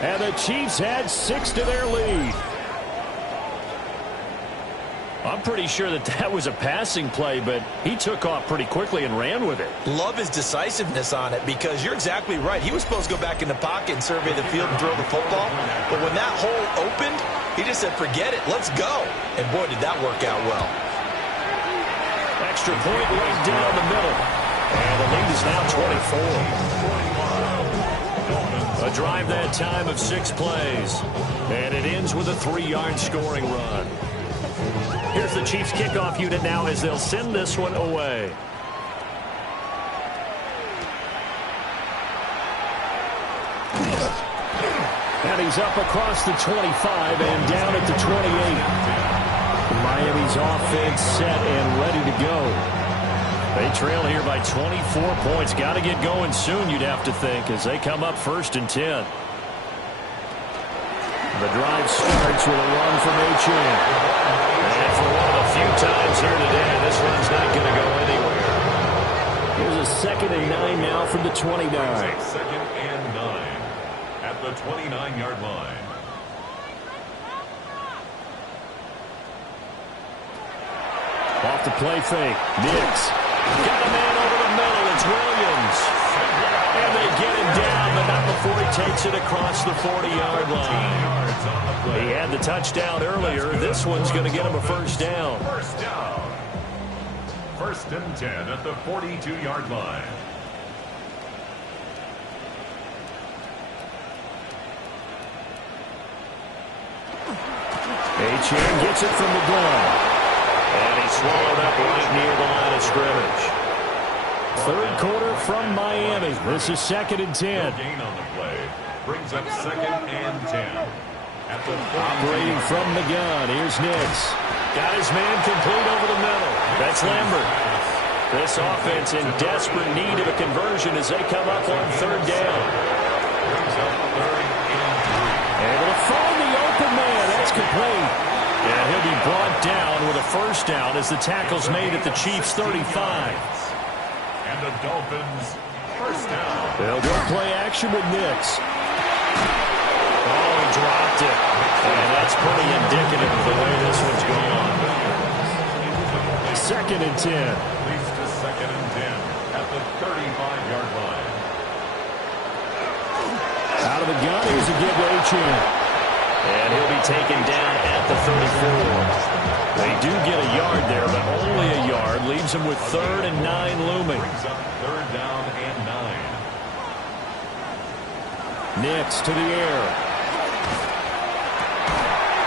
And the Chiefs had 6 to their lead. I'm pretty sure that was a passing play, but he took off pretty quickly and ran with it. Love his decisiveness on it because you're exactly right. He was supposed to go back in the pocket and survey the field and throw the football. But when that hole opened, he just said, forget it, let's go. And boy, did that work out well. Extra point right down the middle. And the lead is now 24. A drive that time of 6 plays. And it ends with a 3-yard scoring run. Here's the Chiefs kickoff unit now as they'll send this one away. And he's up across the 25 and down at the 28. Miami's offense set and ready to go. They trail here by 24 points. Got to get going soon, you'd have to think, as they come up 1st and 10. The drive starts with a run from H.N. And for one of the few times here today, this one's not going to go anywhere. Here's a 2nd and 9 now from the 29. 2nd and 9 at the 29-yard line. Off the play fake. Diggs. Got a man over the middle. It's Williams. And they get him down, but not before he takes it across the 40-yard line. He had the touchdown earlier. This one's going to get him a 1st down. 1st down. 1st and 10 at the 42-yard line. H.N. gets it from the gun. And he's swallowed up right near the line of scrimmage. Third quarter from Miami. This is 2nd and 10. No gain on the play. Brings up 2nd and 10. Operating from the gun. Here's Nix. Got his man complete over the middle. That's Lambert. This offense in desperate need of a conversion as they come up on 3rd down. Brings up 3rd and 3. Able to find the open man. That's complete. And he'll be brought down with a 1st down as the tackle's made at the Chiefs' 35. And the Dolphins, 1st down. They'll go play action with Nix. Oh, he dropped it. And that's pretty indicative of the way this one's gone. 2nd and 10. Leads to 2nd and 10 at the 35-yard line. Out of the gun, here's a give to H.N. And he'll be taken down at the 34. They do get a yard there, but only a yard. Leaves them with 3rd and 9 looming. Brings up 3rd down and 9. Nix to the air.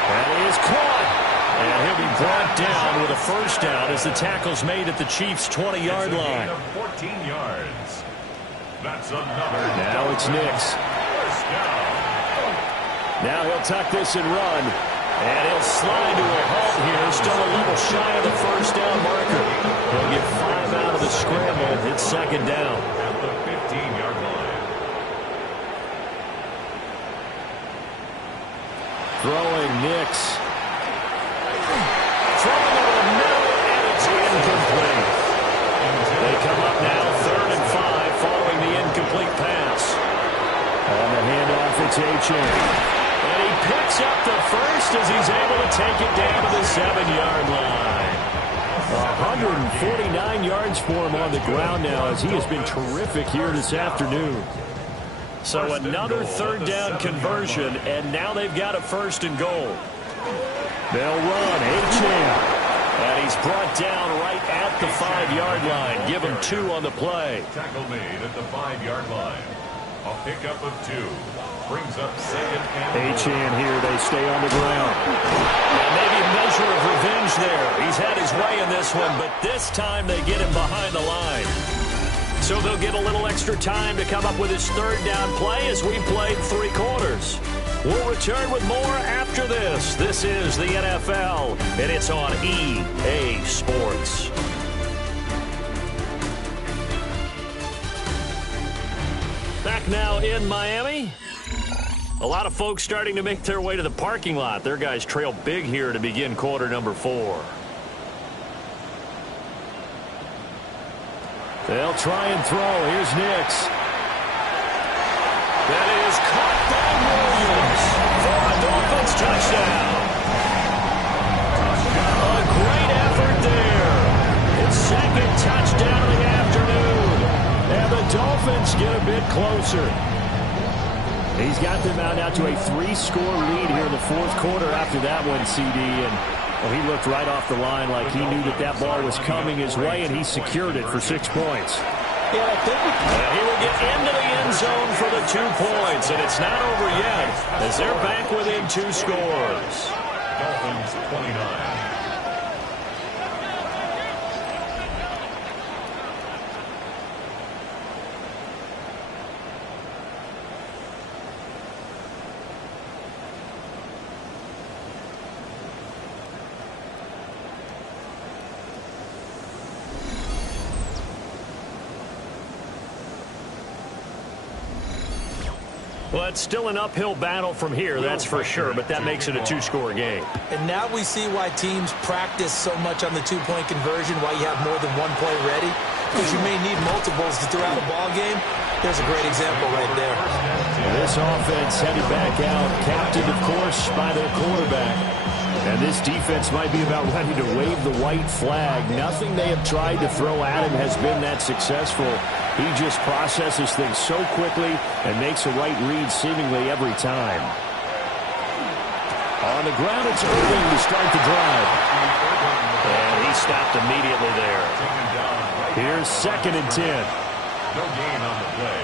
That is caught. And he'll be brought down with a 1st down as the tackle's made at the Chiefs' 20-yard line. Of 14 yards. That's another. Now it's Nix. 1st down. Now he'll tuck this and run. And he'll slide to a halt here. Still a little shy of the 1st down marker. He'll get 5 out of the scramble. It's 2nd down. At the 15-yard line. Throwing Nix. Throwing over the middle, and it's incomplete. They come up now 3rd and 5 following the incomplete pass. On the handoff, it's H.N. And he picks up the 1st as he's able to take it down to the 7-yard line. 149 yards for him on the ground now as he has been terrific here this afternoon. So another 3rd down conversion, and now they've got a 1st and goal. They'll run, H.N. And he's brought down right at the 5-yard line. Give him 2 on the play. Tackle made at the 5-yard line. A pickup of 2. Brings up 2nd and H.N. here, they stay on the ground. And maybe a measure of revenge there. He's had his way in this one, but this time they get him behind the line. So they'll get a little extra time to come up with his 3rd down play as we played 3 quarters. We'll return with more after this. This is the NFL, and it's on EA Sports. Back now in Miami. A lot of folks starting to make their way to the parking lot. Their guys trail big here to begin quarter number 4. They'll try and throw. Here's Nix. That is caught by Williams for a Dolphins touchdown. A great effort there. His 2nd touchdown of the afternoon. And the Dolphins get a bit closer. He's got them out now to a 3-score lead here in the 4th quarter after that one, CD. And well, he looked right off the line like he knew that that ball was coming his way, and he secured it for 6 points. Yeah, I think he will get into the end zone for the 2 points, and it's not over yet as they're back within 2 scores. Dolphins 29. Well, it's still an uphill battle from here, that's for sure, but that makes it a 2-score game. And now we see why teams practice so much on the 2-point conversion, why you have more than 1 play ready, because you may need multiples to throw out a ball game. There's a great example right there. This offense headed back out, captained, of course, by their quarterback. And this defense might be about ready to wave the white flag. Nothing they have tried to throw at him has been that successful. He just processes things so quickly and makes a right read seemingly every time. On the ground, it's Irving to start the drive. And he stopped immediately there. Here's 2nd and 10. No gain on the play.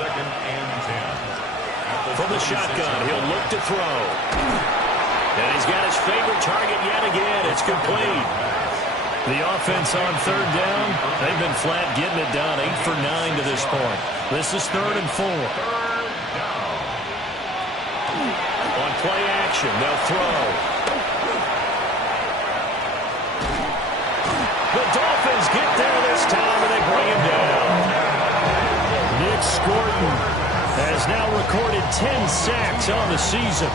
2nd and 10. From the shotgun, he'll look to throw. And he's got his favorite target yet again. It's complete. The offense on third down, they've been flat getting it done, 8 for 9 to this point. This is 3rd and 4. On play action, they'll throw. The Dolphins get there this time, and they bring him down. Nick Scorton has now recorded 10 sacks on the season.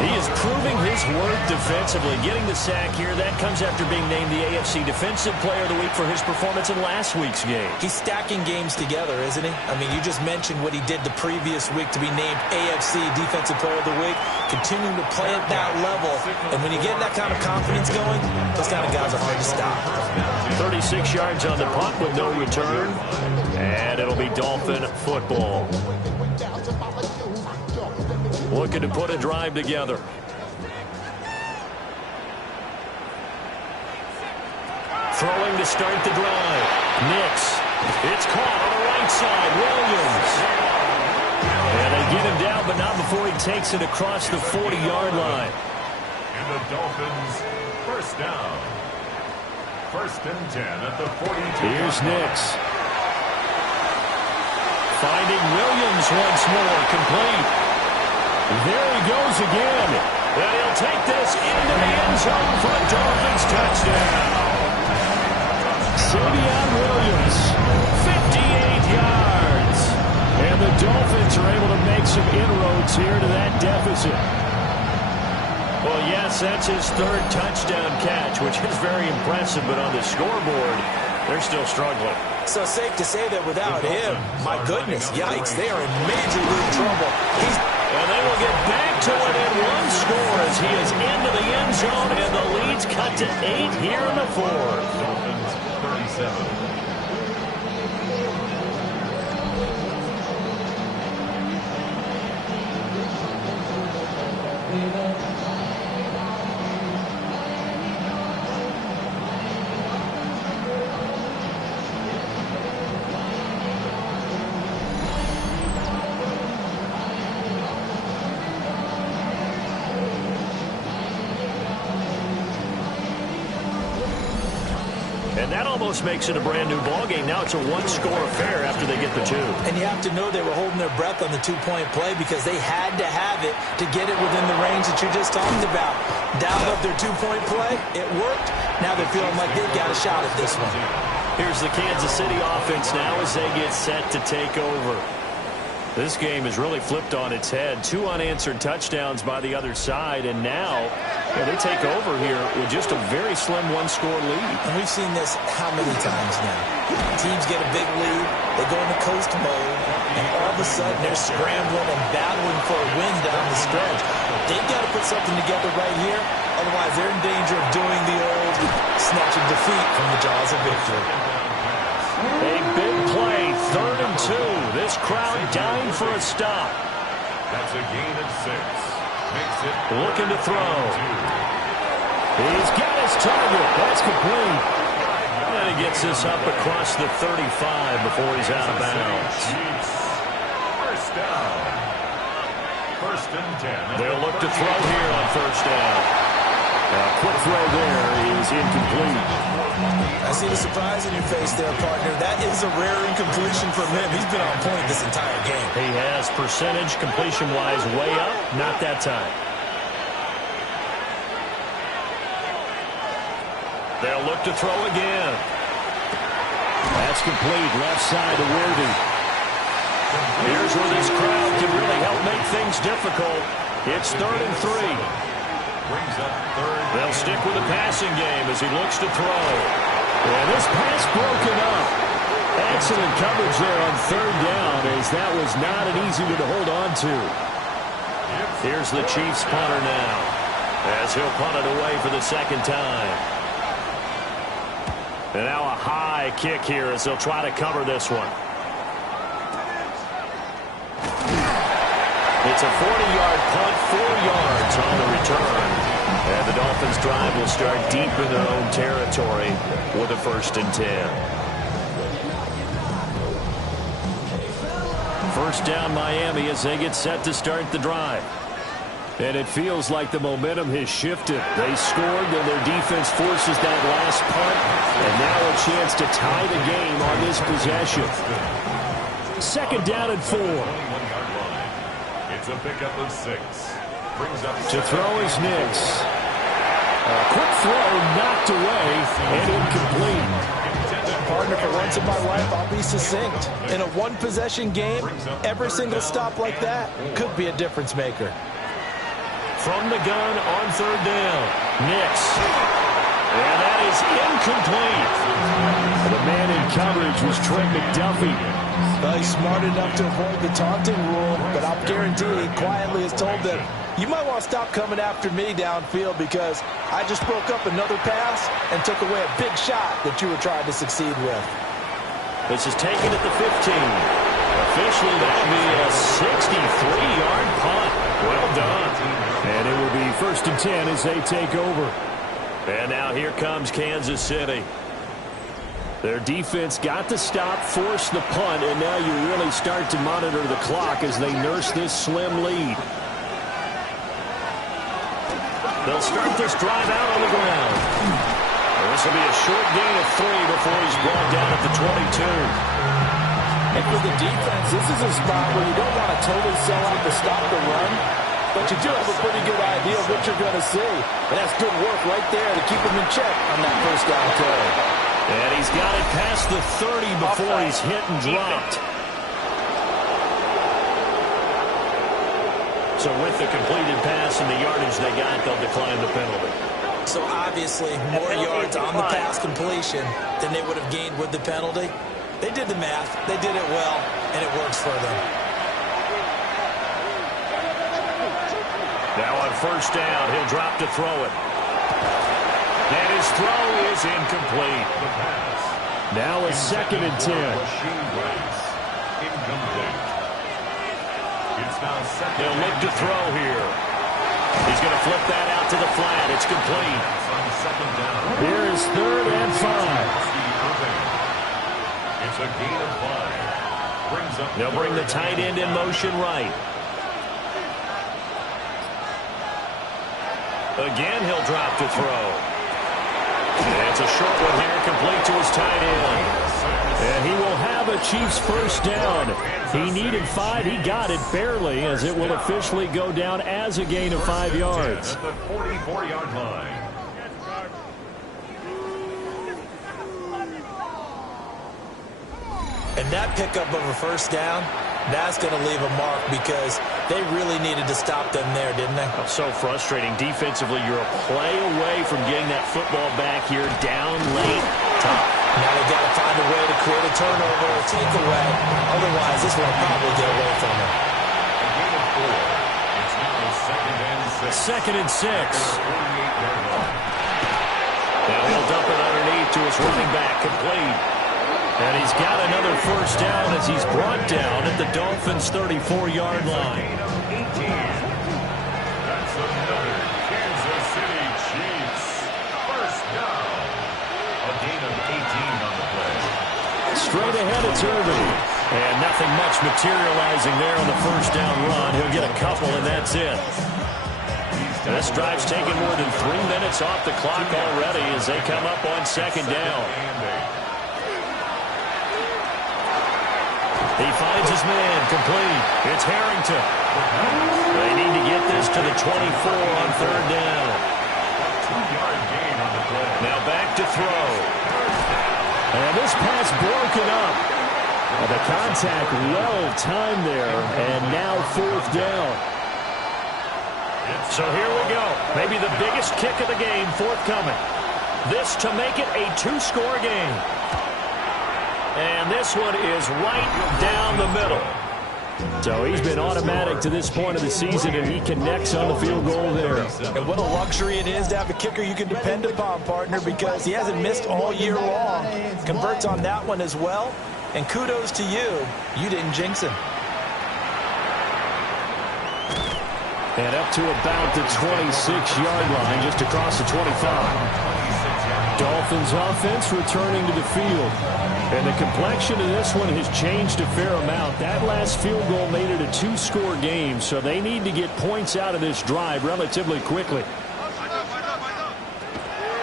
He is proving his worth defensively. Getting the sack here, that comes after being named the AFC Defensive Player of the Week for his performance in last week's game. He's stacking games together, isn't he? I mean, you just mentioned what he did the previous week to be named AFC Defensive Player of the Week. Continuing to play at that level. And when you get that kind of confidence going, those kind of guys are hard to stop. 36 yards on the punt with no return. And it'll be Dolphin football. Looking to put a drive together. Throwing to start the drive. Nix. It's caught on the right side. Williams. And they get him down, but not before he takes it across the 40-yard line. And the Dolphins, first down. 1st and 10 at the 42. Here's Nix. Finding Williams once more. Complete. There he goes again. And he'll take this into the end zone for a Dolphins touchdown. Savion Williams, 58 yards. And the Dolphins are able to make some inroads here to that deficit. Well, yes, that's his 3rd touchdown catch, which is very impressive, but on the scoreboard, they're still struggling. So safe to say that without him, my goodness, yikes, they are in major league trouble. And they will get back to within 1 score as he is into the end zone, and the lead's cut to 8 here in the 4th. Dolphins, 37. And that almost makes it a brand-new ballgame. Now it's a 1-score affair after they get the 2. And you have to know they were holding their breath on the 2-point play because they had to have it to get it within the range that you just talked about. Dialed up their 2-point play. It worked. Now they're feeling like they've got a shot at this one. Here's the Kansas City offense now as they get set to take over. This game is really flipped on its head. 2 unanswered touchdowns by the other side, and now they take over here with just a very slim 1-score lead. And we've seen this how many times now? Teams get a big lead, they go into coast mode, and all of a sudden they're scrambling and battling for a win down the stretch. They've got to put something together right here, otherwise they're in danger of doing the old snatching defeat from the jaws of victory. A big play, 3rd and 2. This crowd dying for a stop. That's a gain of 6. Makes it looking to throw. He's got his target. That's complete. And he gets this up across the 35 before he's out of bounds. First down. 1st and 10. They'll look to throw here on 1st down. A quick throw there is incomplete. I see the surprise in your face there, partner. That is a rare incompletion from him. He's been on point this entire game. He has percentage completion-wise way up. Not that time. They'll look to throw again. That's complete. Left side to Worthy. Here's where this crowd can really help make things difficult. It's 3rd and 3. Brings up 3rd. They'll stick with the passing game as he looks to throw. And this pass broken up. Excellent coverage there on 3rd down as that was not an easy one to hold on to. Here's the Chiefs punter now as he'll punt it away for the 2nd time. And now a high kick here as they'll try to cover this one. It's a 40-yard punt, 4 yards on the return. And the Dolphins drive will start deep in their own territory with a 1st and 10. 1st down Miami as they get set to start the drive. And it feels like the momentum has shifted. They scored, then their defense forces that last punt, and now a chance to tie the game on this possession. Second down and 4. It's a pickup of 6. Brings up to throw is Nix. A quick throw knocked away and incomplete. Partner, for once in my life, I'll be succinct. In a one-possession game, every single stop like that could be a difference maker. From the gun on third down, Nix. And that is incomplete. The man in coverage was Trent McDuffie. Well, he's smart enough to avoid the taunting rule, but I'll guarantee he quietly has told them, you might want to stop coming after me downfield because I just broke up another pass and took away a big shot that you were trying to succeed with. This is taken at the 15. Officially, that will be a 63-yard punt. Well done. And it will be 1st and 10 as they take over. And now here comes Kansas City. Their defense got the stop, forced the punt, and now you really start to monitor the clock as they nurse this slim lead. They'll start this drive out on the ground. This will be a short gain of 3 before he's brought down at the 22. And for the defense, this is a spot where you don't want to totally sell out to stop the run, but you do have a pretty good idea of what you're going to see. And that's good work right there to keep him in check on that first down carry. And he's got it past the 30 before he's hit and dropped. So with the completed pass and the yardage they got, they'll decline the penalty. So obviously more yards on the pass completion than they would have gained with the penalty. They did the math. They did it well, and it works for them. Now on first down, he'll drop to throw it. And his throw is incomplete. Now a 2nd and 10. He'll look to throw here. He's going to flip that out to the flat. It's complete. Here is 3rd and 5. It's a gain of 5. They'll bring the tight end in motion right. Again, he'll drop to throw. It's a short one here, complete to his tight end. And he will have a Chiefs first down. He needed 5. He got it barely, as it will officially go down as a gain of 5 yards. At the 44-yard line. And that pickup of a first down, that's going to leave a mark because they really needed to stop them there, didn't they? So frustrating. Defensively, you're a play away from getting that football back here down late. Tough. Now they've got to find a way to create a turnover or takeaway. Otherwise, this one will probably get away from them. A gain of 4. It's now 2nd and 6. 2nd and 6. Now he'll dump it underneath to his running back, complete. And he's got another first down as he's brought down at the Dolphins' 34-yard line. 18. That's another Kansas City Chiefs first down. A gain of 18 on the play. Straight ahead, it's Irving. And nothing much materializing there on the first down run. He'll get a couple, and that's it. This drive's taken more than 3 minutes off the clock already as they come up on 2nd down. He finds his man, complete. It's Harrington. They need to get this to the 24 on 3rd down. 2-yard gain on the play. Now back to throw. And this pass broken up. The contact well timed there, and now 4th down. So here we go. Maybe the biggest kick of the game forthcoming. This to make it a 2-score game. And this one is right down the middle. So he's been automatic to this point of the season, and he connects on the field goal there. And what a luxury it is to have a kicker you can depend upon, partner, because he hasn't missed all year long. Converts on that one as well. And kudos to you. You didn't jinx him. And up to about the 26-yard line, just across the 25. Dolphins offense returning to the field. And the complexion of this one has changed a fair amount. That last field goal made it a two-score game, so they need to get points out of this drive relatively quickly.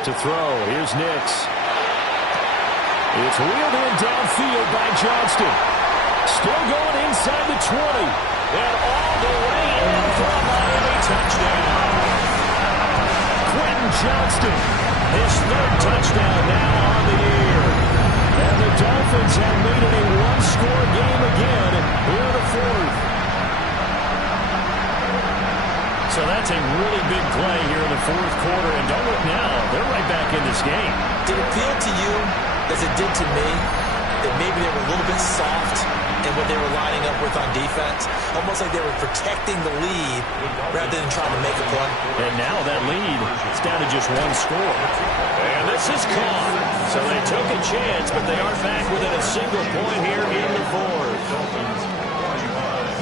To throw, here's Nix. It's wheeled in downfield by Johnston. Still going inside the 20. And all the way in for a Miami touchdown. Quentin Johnston, his third touchdown now on the year. And the Dolphins have made it a one-score game again here in the fourth. So that's a really big play here in the fourth quarter. And don't look now, they're right back in this game. Did it feel to you, as it did to me, that maybe they were a little bit soft in what they were lining up with on defense? Almost like they were protecting the lead rather than trying to make a play. And now that lead is down to just one score. And this is caught. So they took a chance, but they are back within a single point here in the fourth. Dolphins 45.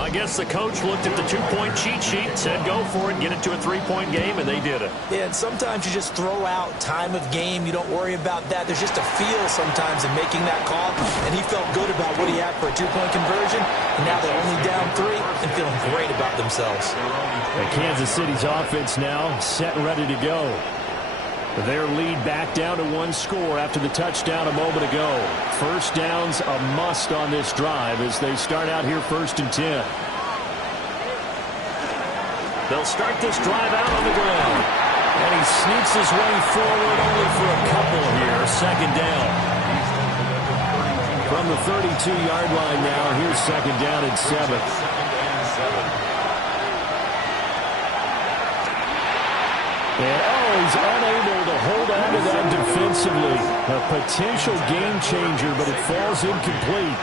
I guess the coach looked at the two-point cheat sheet, said go for it, get it to a three-point game, and they did it. Yeah, and sometimes you just throw out time of game. You don't worry about that. There's just a feel sometimes in making that call, and he felt good about what he had for a two-point conversion, and now they're only down 3 and feeling great about themselves. And Kansas City's offense now set and ready to go. Their lead back down to one score after the touchdown a moment ago. First down's a must on this drive as they start out here 1st and 10. They'll start this drive out on the ground. And he sneaks his way forward only for a couple here. Second down. From the 32-yard line now, here's second down and 7. And, he's unable to hold on to that defensively. A potential game changer, but it falls incomplete.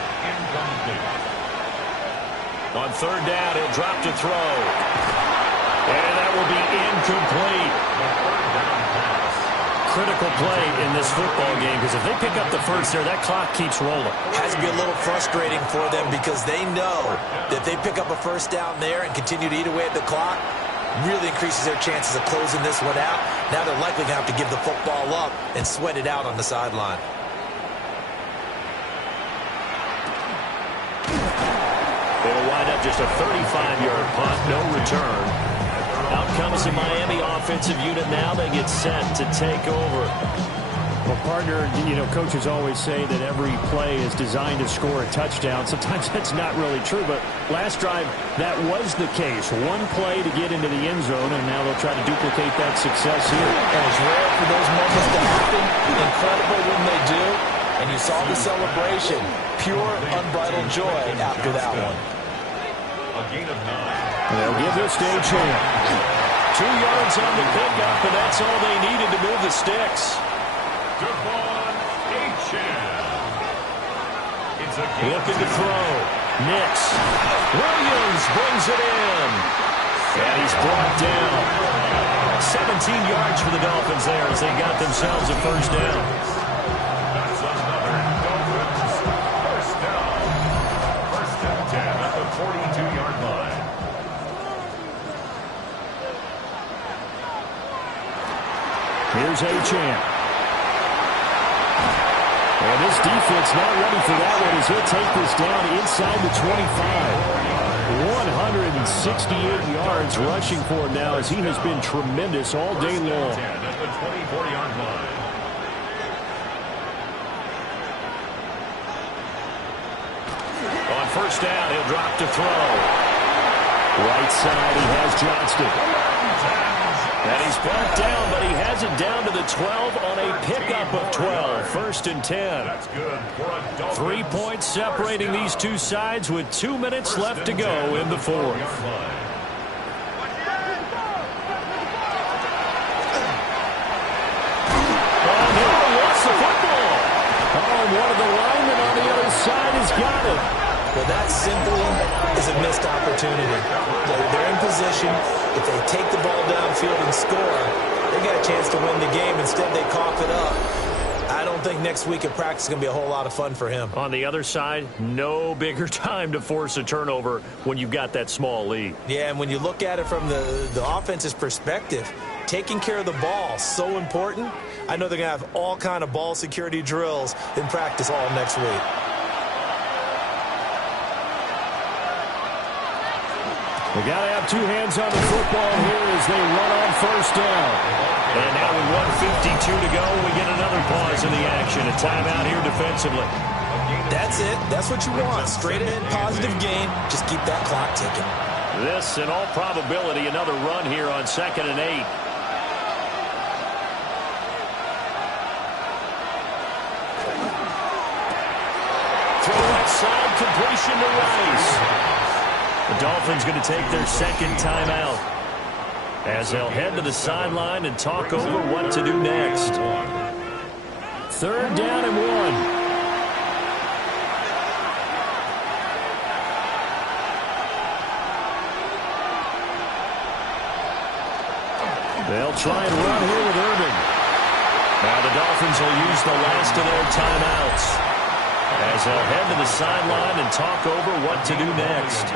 On third down, he'll drop to throw. And that will be incomplete. Critical play in this football game, because if they pick up the first there, that clock keeps rolling. Has to be a little frustrating for them because they know that if they pick up a first down there and continue to eat away at the clock, really increases their chances of closing this one out. Now they're likely going to have to give the football up and sweat it out on the sideline. It'll wind up just a 35-yard punt, no return. Out comes the Miami offensive unit now. They get set to take over. Well, partner, coaches always say that every play is designed to score a touchdown. Sometimes that's not really true, but last drive, that was the case. One play to get into the end zone, and now they'll try to duplicate that success here. And it's rare for those moments to happen. Incredible when they do. And you saw the celebration. Pure, unbridled joy after that one. A gain of 9. They'll give this to Achane. 2 yards on the pickup, and that's all they needed to move the sticks. Looking to throw. Nix. Williams brings it in. And he's brought down. 17 yards for the Dolphins there as they got themselves a first down. That's another Dolphins first down. 1st and 10 at the 42-yard line. Here's Achane. And this defense not ready for that one as he'll take this down inside the 25. 168 yards rushing for him now as he has been tremendous all day long. At the 24-yard line. On first down, he'll drop to throw. Right side, he has Johnston. And he's brought down, but he has it down to the 12 on a pickup of 12. 1st and 10. That's good for a Dolphins. 3 points separating these two sides with 2 minutes left to go in the fourth. Oh, got it. Well, that simply is a missed opportunity. They're in position. If they take the ball downfield and score, they got a chance to win the game. Instead, they cough it up. I don't think next week at practice is going to be a whole lot of fun for him. On the other side, no bigger time to force a turnover when you've got that small lead. Yeah, and when you look at it from the offense's perspective, taking care of the ball, so important. I know they're going to have all kind of ball security drills in practice all next week. They got to have two hands on the football here as they run on first down. And now with 1:52 to go, we get another pause in the action. A timeout here defensively. That's it. That's what you want. Straight ahead positive gain. Just keep that clock ticking. This, in all probability, another run here on 2nd and 8. Throw left side, completion to Rice. The Dolphins going to take their second timeout as they'll head to the sideline and talk over what to do next. 3rd down and 1. They'll try and run here with Urban. Now the Dolphins will use the last of their timeouts as they'll head to the sideline and talk over what to do next.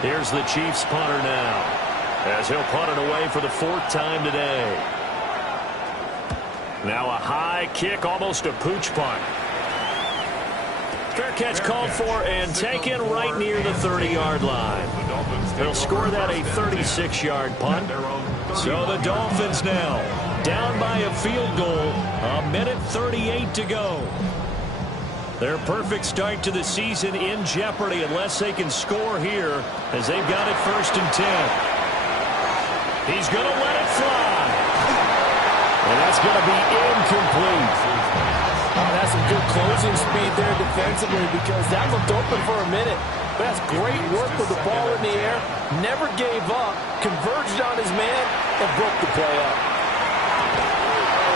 Here's the Chiefs punter now as he'll punt it away for the 4th time today. Now a high kick, almost a pooch punt. Fair catch called for and taken right near the 30-yard line. They'll score that a 36-yard punt. So the Dolphins now down by a field goal, 1:38 to go. Their perfect start to the season in jeopardy unless they can score here as they've got it 1st and 10. He's going to let it fly. And that's going to be incomplete. Oh, that's some good closing speed there defensively because that looked open for a minute. But that's great work with the ball in the air. Never gave up, converged on his man, and broke the play up.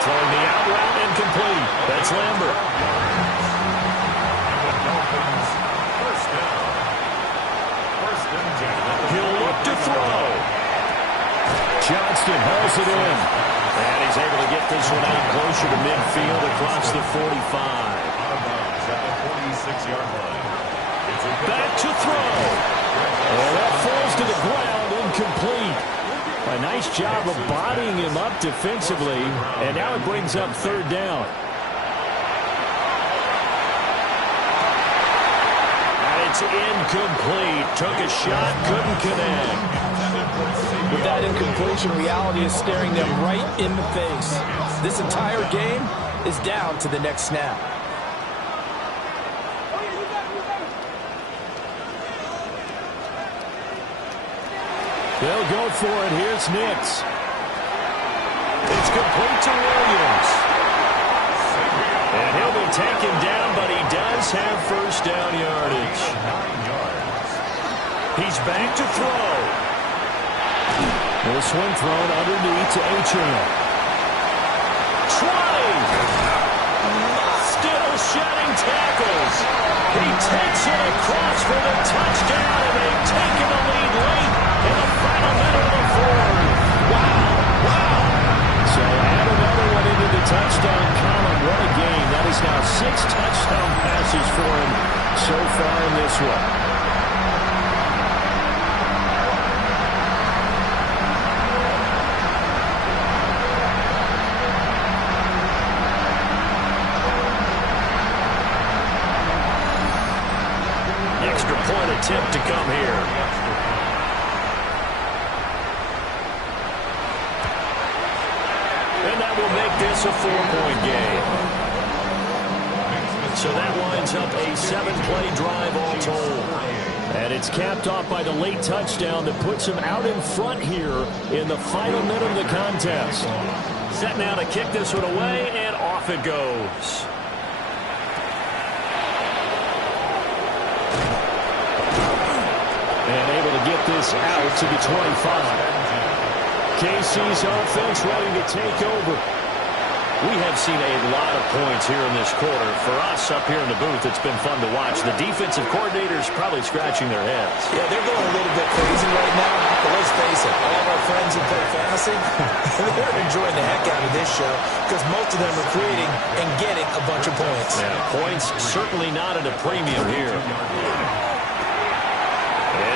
Throwing the out route incomplete. That's Lambert. He'll look to throw. Johnston hauls it in. And he's able to get this one out closer to midfield across the 45. Back to throw. Oh, that falls to the ground, incomplete. A nice job of bodying him up defensively. And now it brings up 3rd down. It's incomplete. Took a shot, couldn't connect. With that incompletion, reality is staring them right in the face. This entire game is down to the next snap. They'll go for it. Here's Nix. It's complete to Williams. And he'll be taken down, but he does have 1st down yardage. He's back to throw. Little swing thrown underneath to Achane. 20. Still shedding tackles. He takes it across for the touchdown, and they've taken the lead late in the final minute of the 4th. Wow. So add another one into the touchdown column. What a game. That is now 6 touchdown passes for him so far in this one. Extra point attempt to come here. And that will make this a 4-point game. So that winds up a 7-play drive all told. And it's capped off by the late touchdown that puts him out in front here in the final minute of the contest. Set now to kick this one away, and off it goes. And able to get this out to the 25. KC's offense ready to take over. We have seen a lot of points here in this quarter. For us up here in the booth, it's been fun to watch. The defensive coordinators probably scratching their heads. Yeah, they're going a little bit crazy right now. But let's face it, all of our friends who play fantasy, they're enjoying the heck out of this show because most of them are creating and getting a bunch of points. Yeah, points certainly not at a premium here.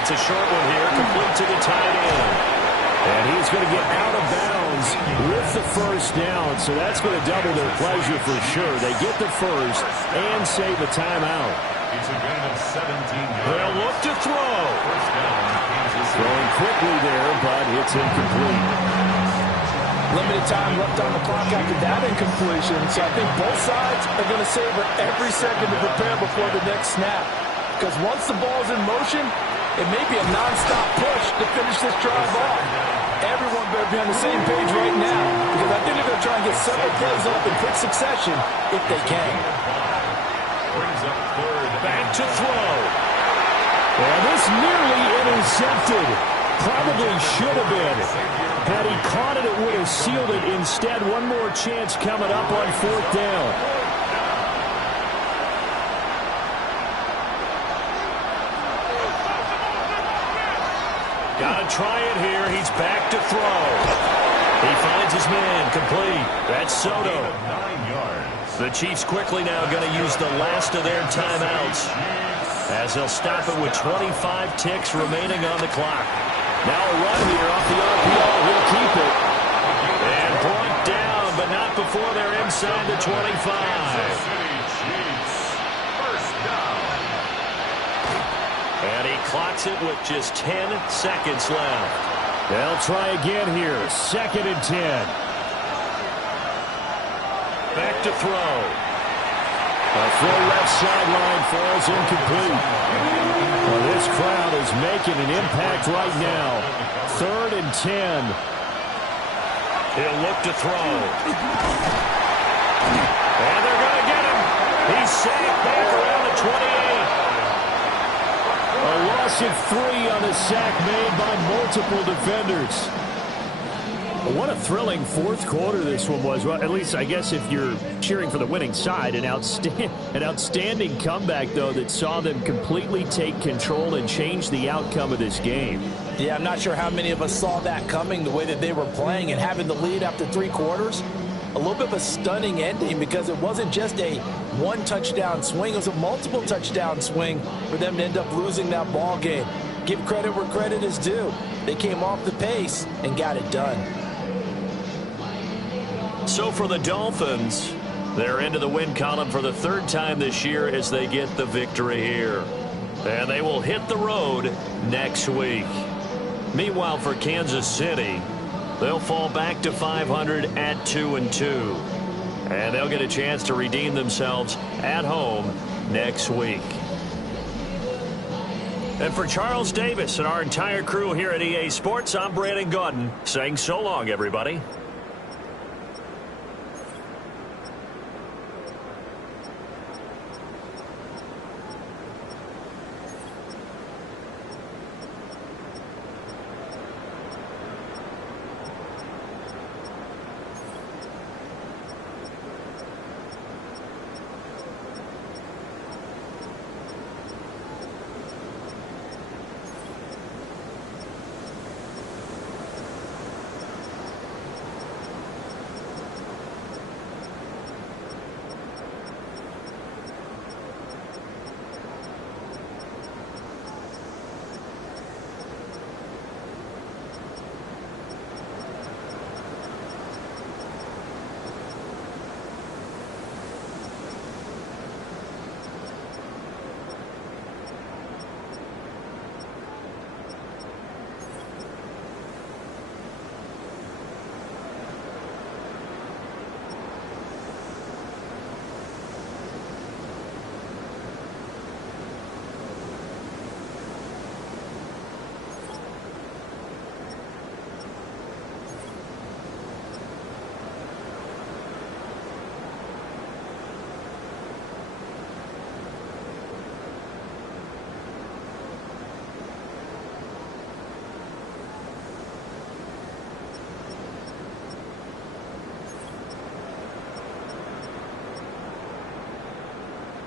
It's a short one here, complete to the tight end. And he's going to get out of bounds with the first down, so that's going to double their pleasure for sure. They get the first and save a timeout. It's a gain of 17 yards. They'll look to throw. First down, Kansas City. Throwing quickly there, but it's incomplete. Limited time left on the clock after that incompletion, so I think both sides are going to savor every second to prepare before the next snap. Because once the ball's in motion, it may be a non-stop push to finish this drive off. Everyone better be on the same page right now, because I think they're going to try and get several plays off in quick succession if they can. Brings up third. Back to throw. And this nearly intercepted. Probably should have been. Had he caught it, it would have sealed it. Instead, one more chance coming up on fourth down. Got to try it here. He's back to throw. He finds his man. Complete. That's Soto. 9 yards. The Chiefs quickly now going to use the last of their timeouts as they'll stop it with 25 ticks remaining on the clock. Now a run here off the RPO. He'll keep it. And brought down, but not before they're inside the 25. Kansas City Chiefs. First down. And he clocks it with just 10 seconds left. They'll try again here. 2nd and 10. Back to throw. A throw left sideline falls incomplete. Well, this crowd is making an impact right now. 3rd and 10. He'll look to throw. And they're going to get him. He's sacked back around the 28. A loss of 3 on a sack made by multiple defenders. What a thrilling fourth quarter this one was. Well, at least I guess if you're cheering for the winning side, an outstanding comeback, though, that saw them completely take control and change the outcome of this game. Yeah, I'm not sure how many of us saw that coming, the way that they were playing and having the lead after 3 quarters. A little bit of a stunning ending because it wasn't just a one-touchdown swing. It was a multiple touchdown swing for them to end up losing that ball game. Give credit where credit is due. They came off the pace and got it done. So for the Dolphins, they're into the win column for the 3rd time this year as they get the victory here. And they will hit the road next week. Meanwhile, for Kansas City, they'll fall back to 500 at 2-2. And they'll get a chance to redeem themselves at home next week. And for Charles Davis and our entire crew here at EA Sports, I'm Brandon Gaudin saying so long, everybody.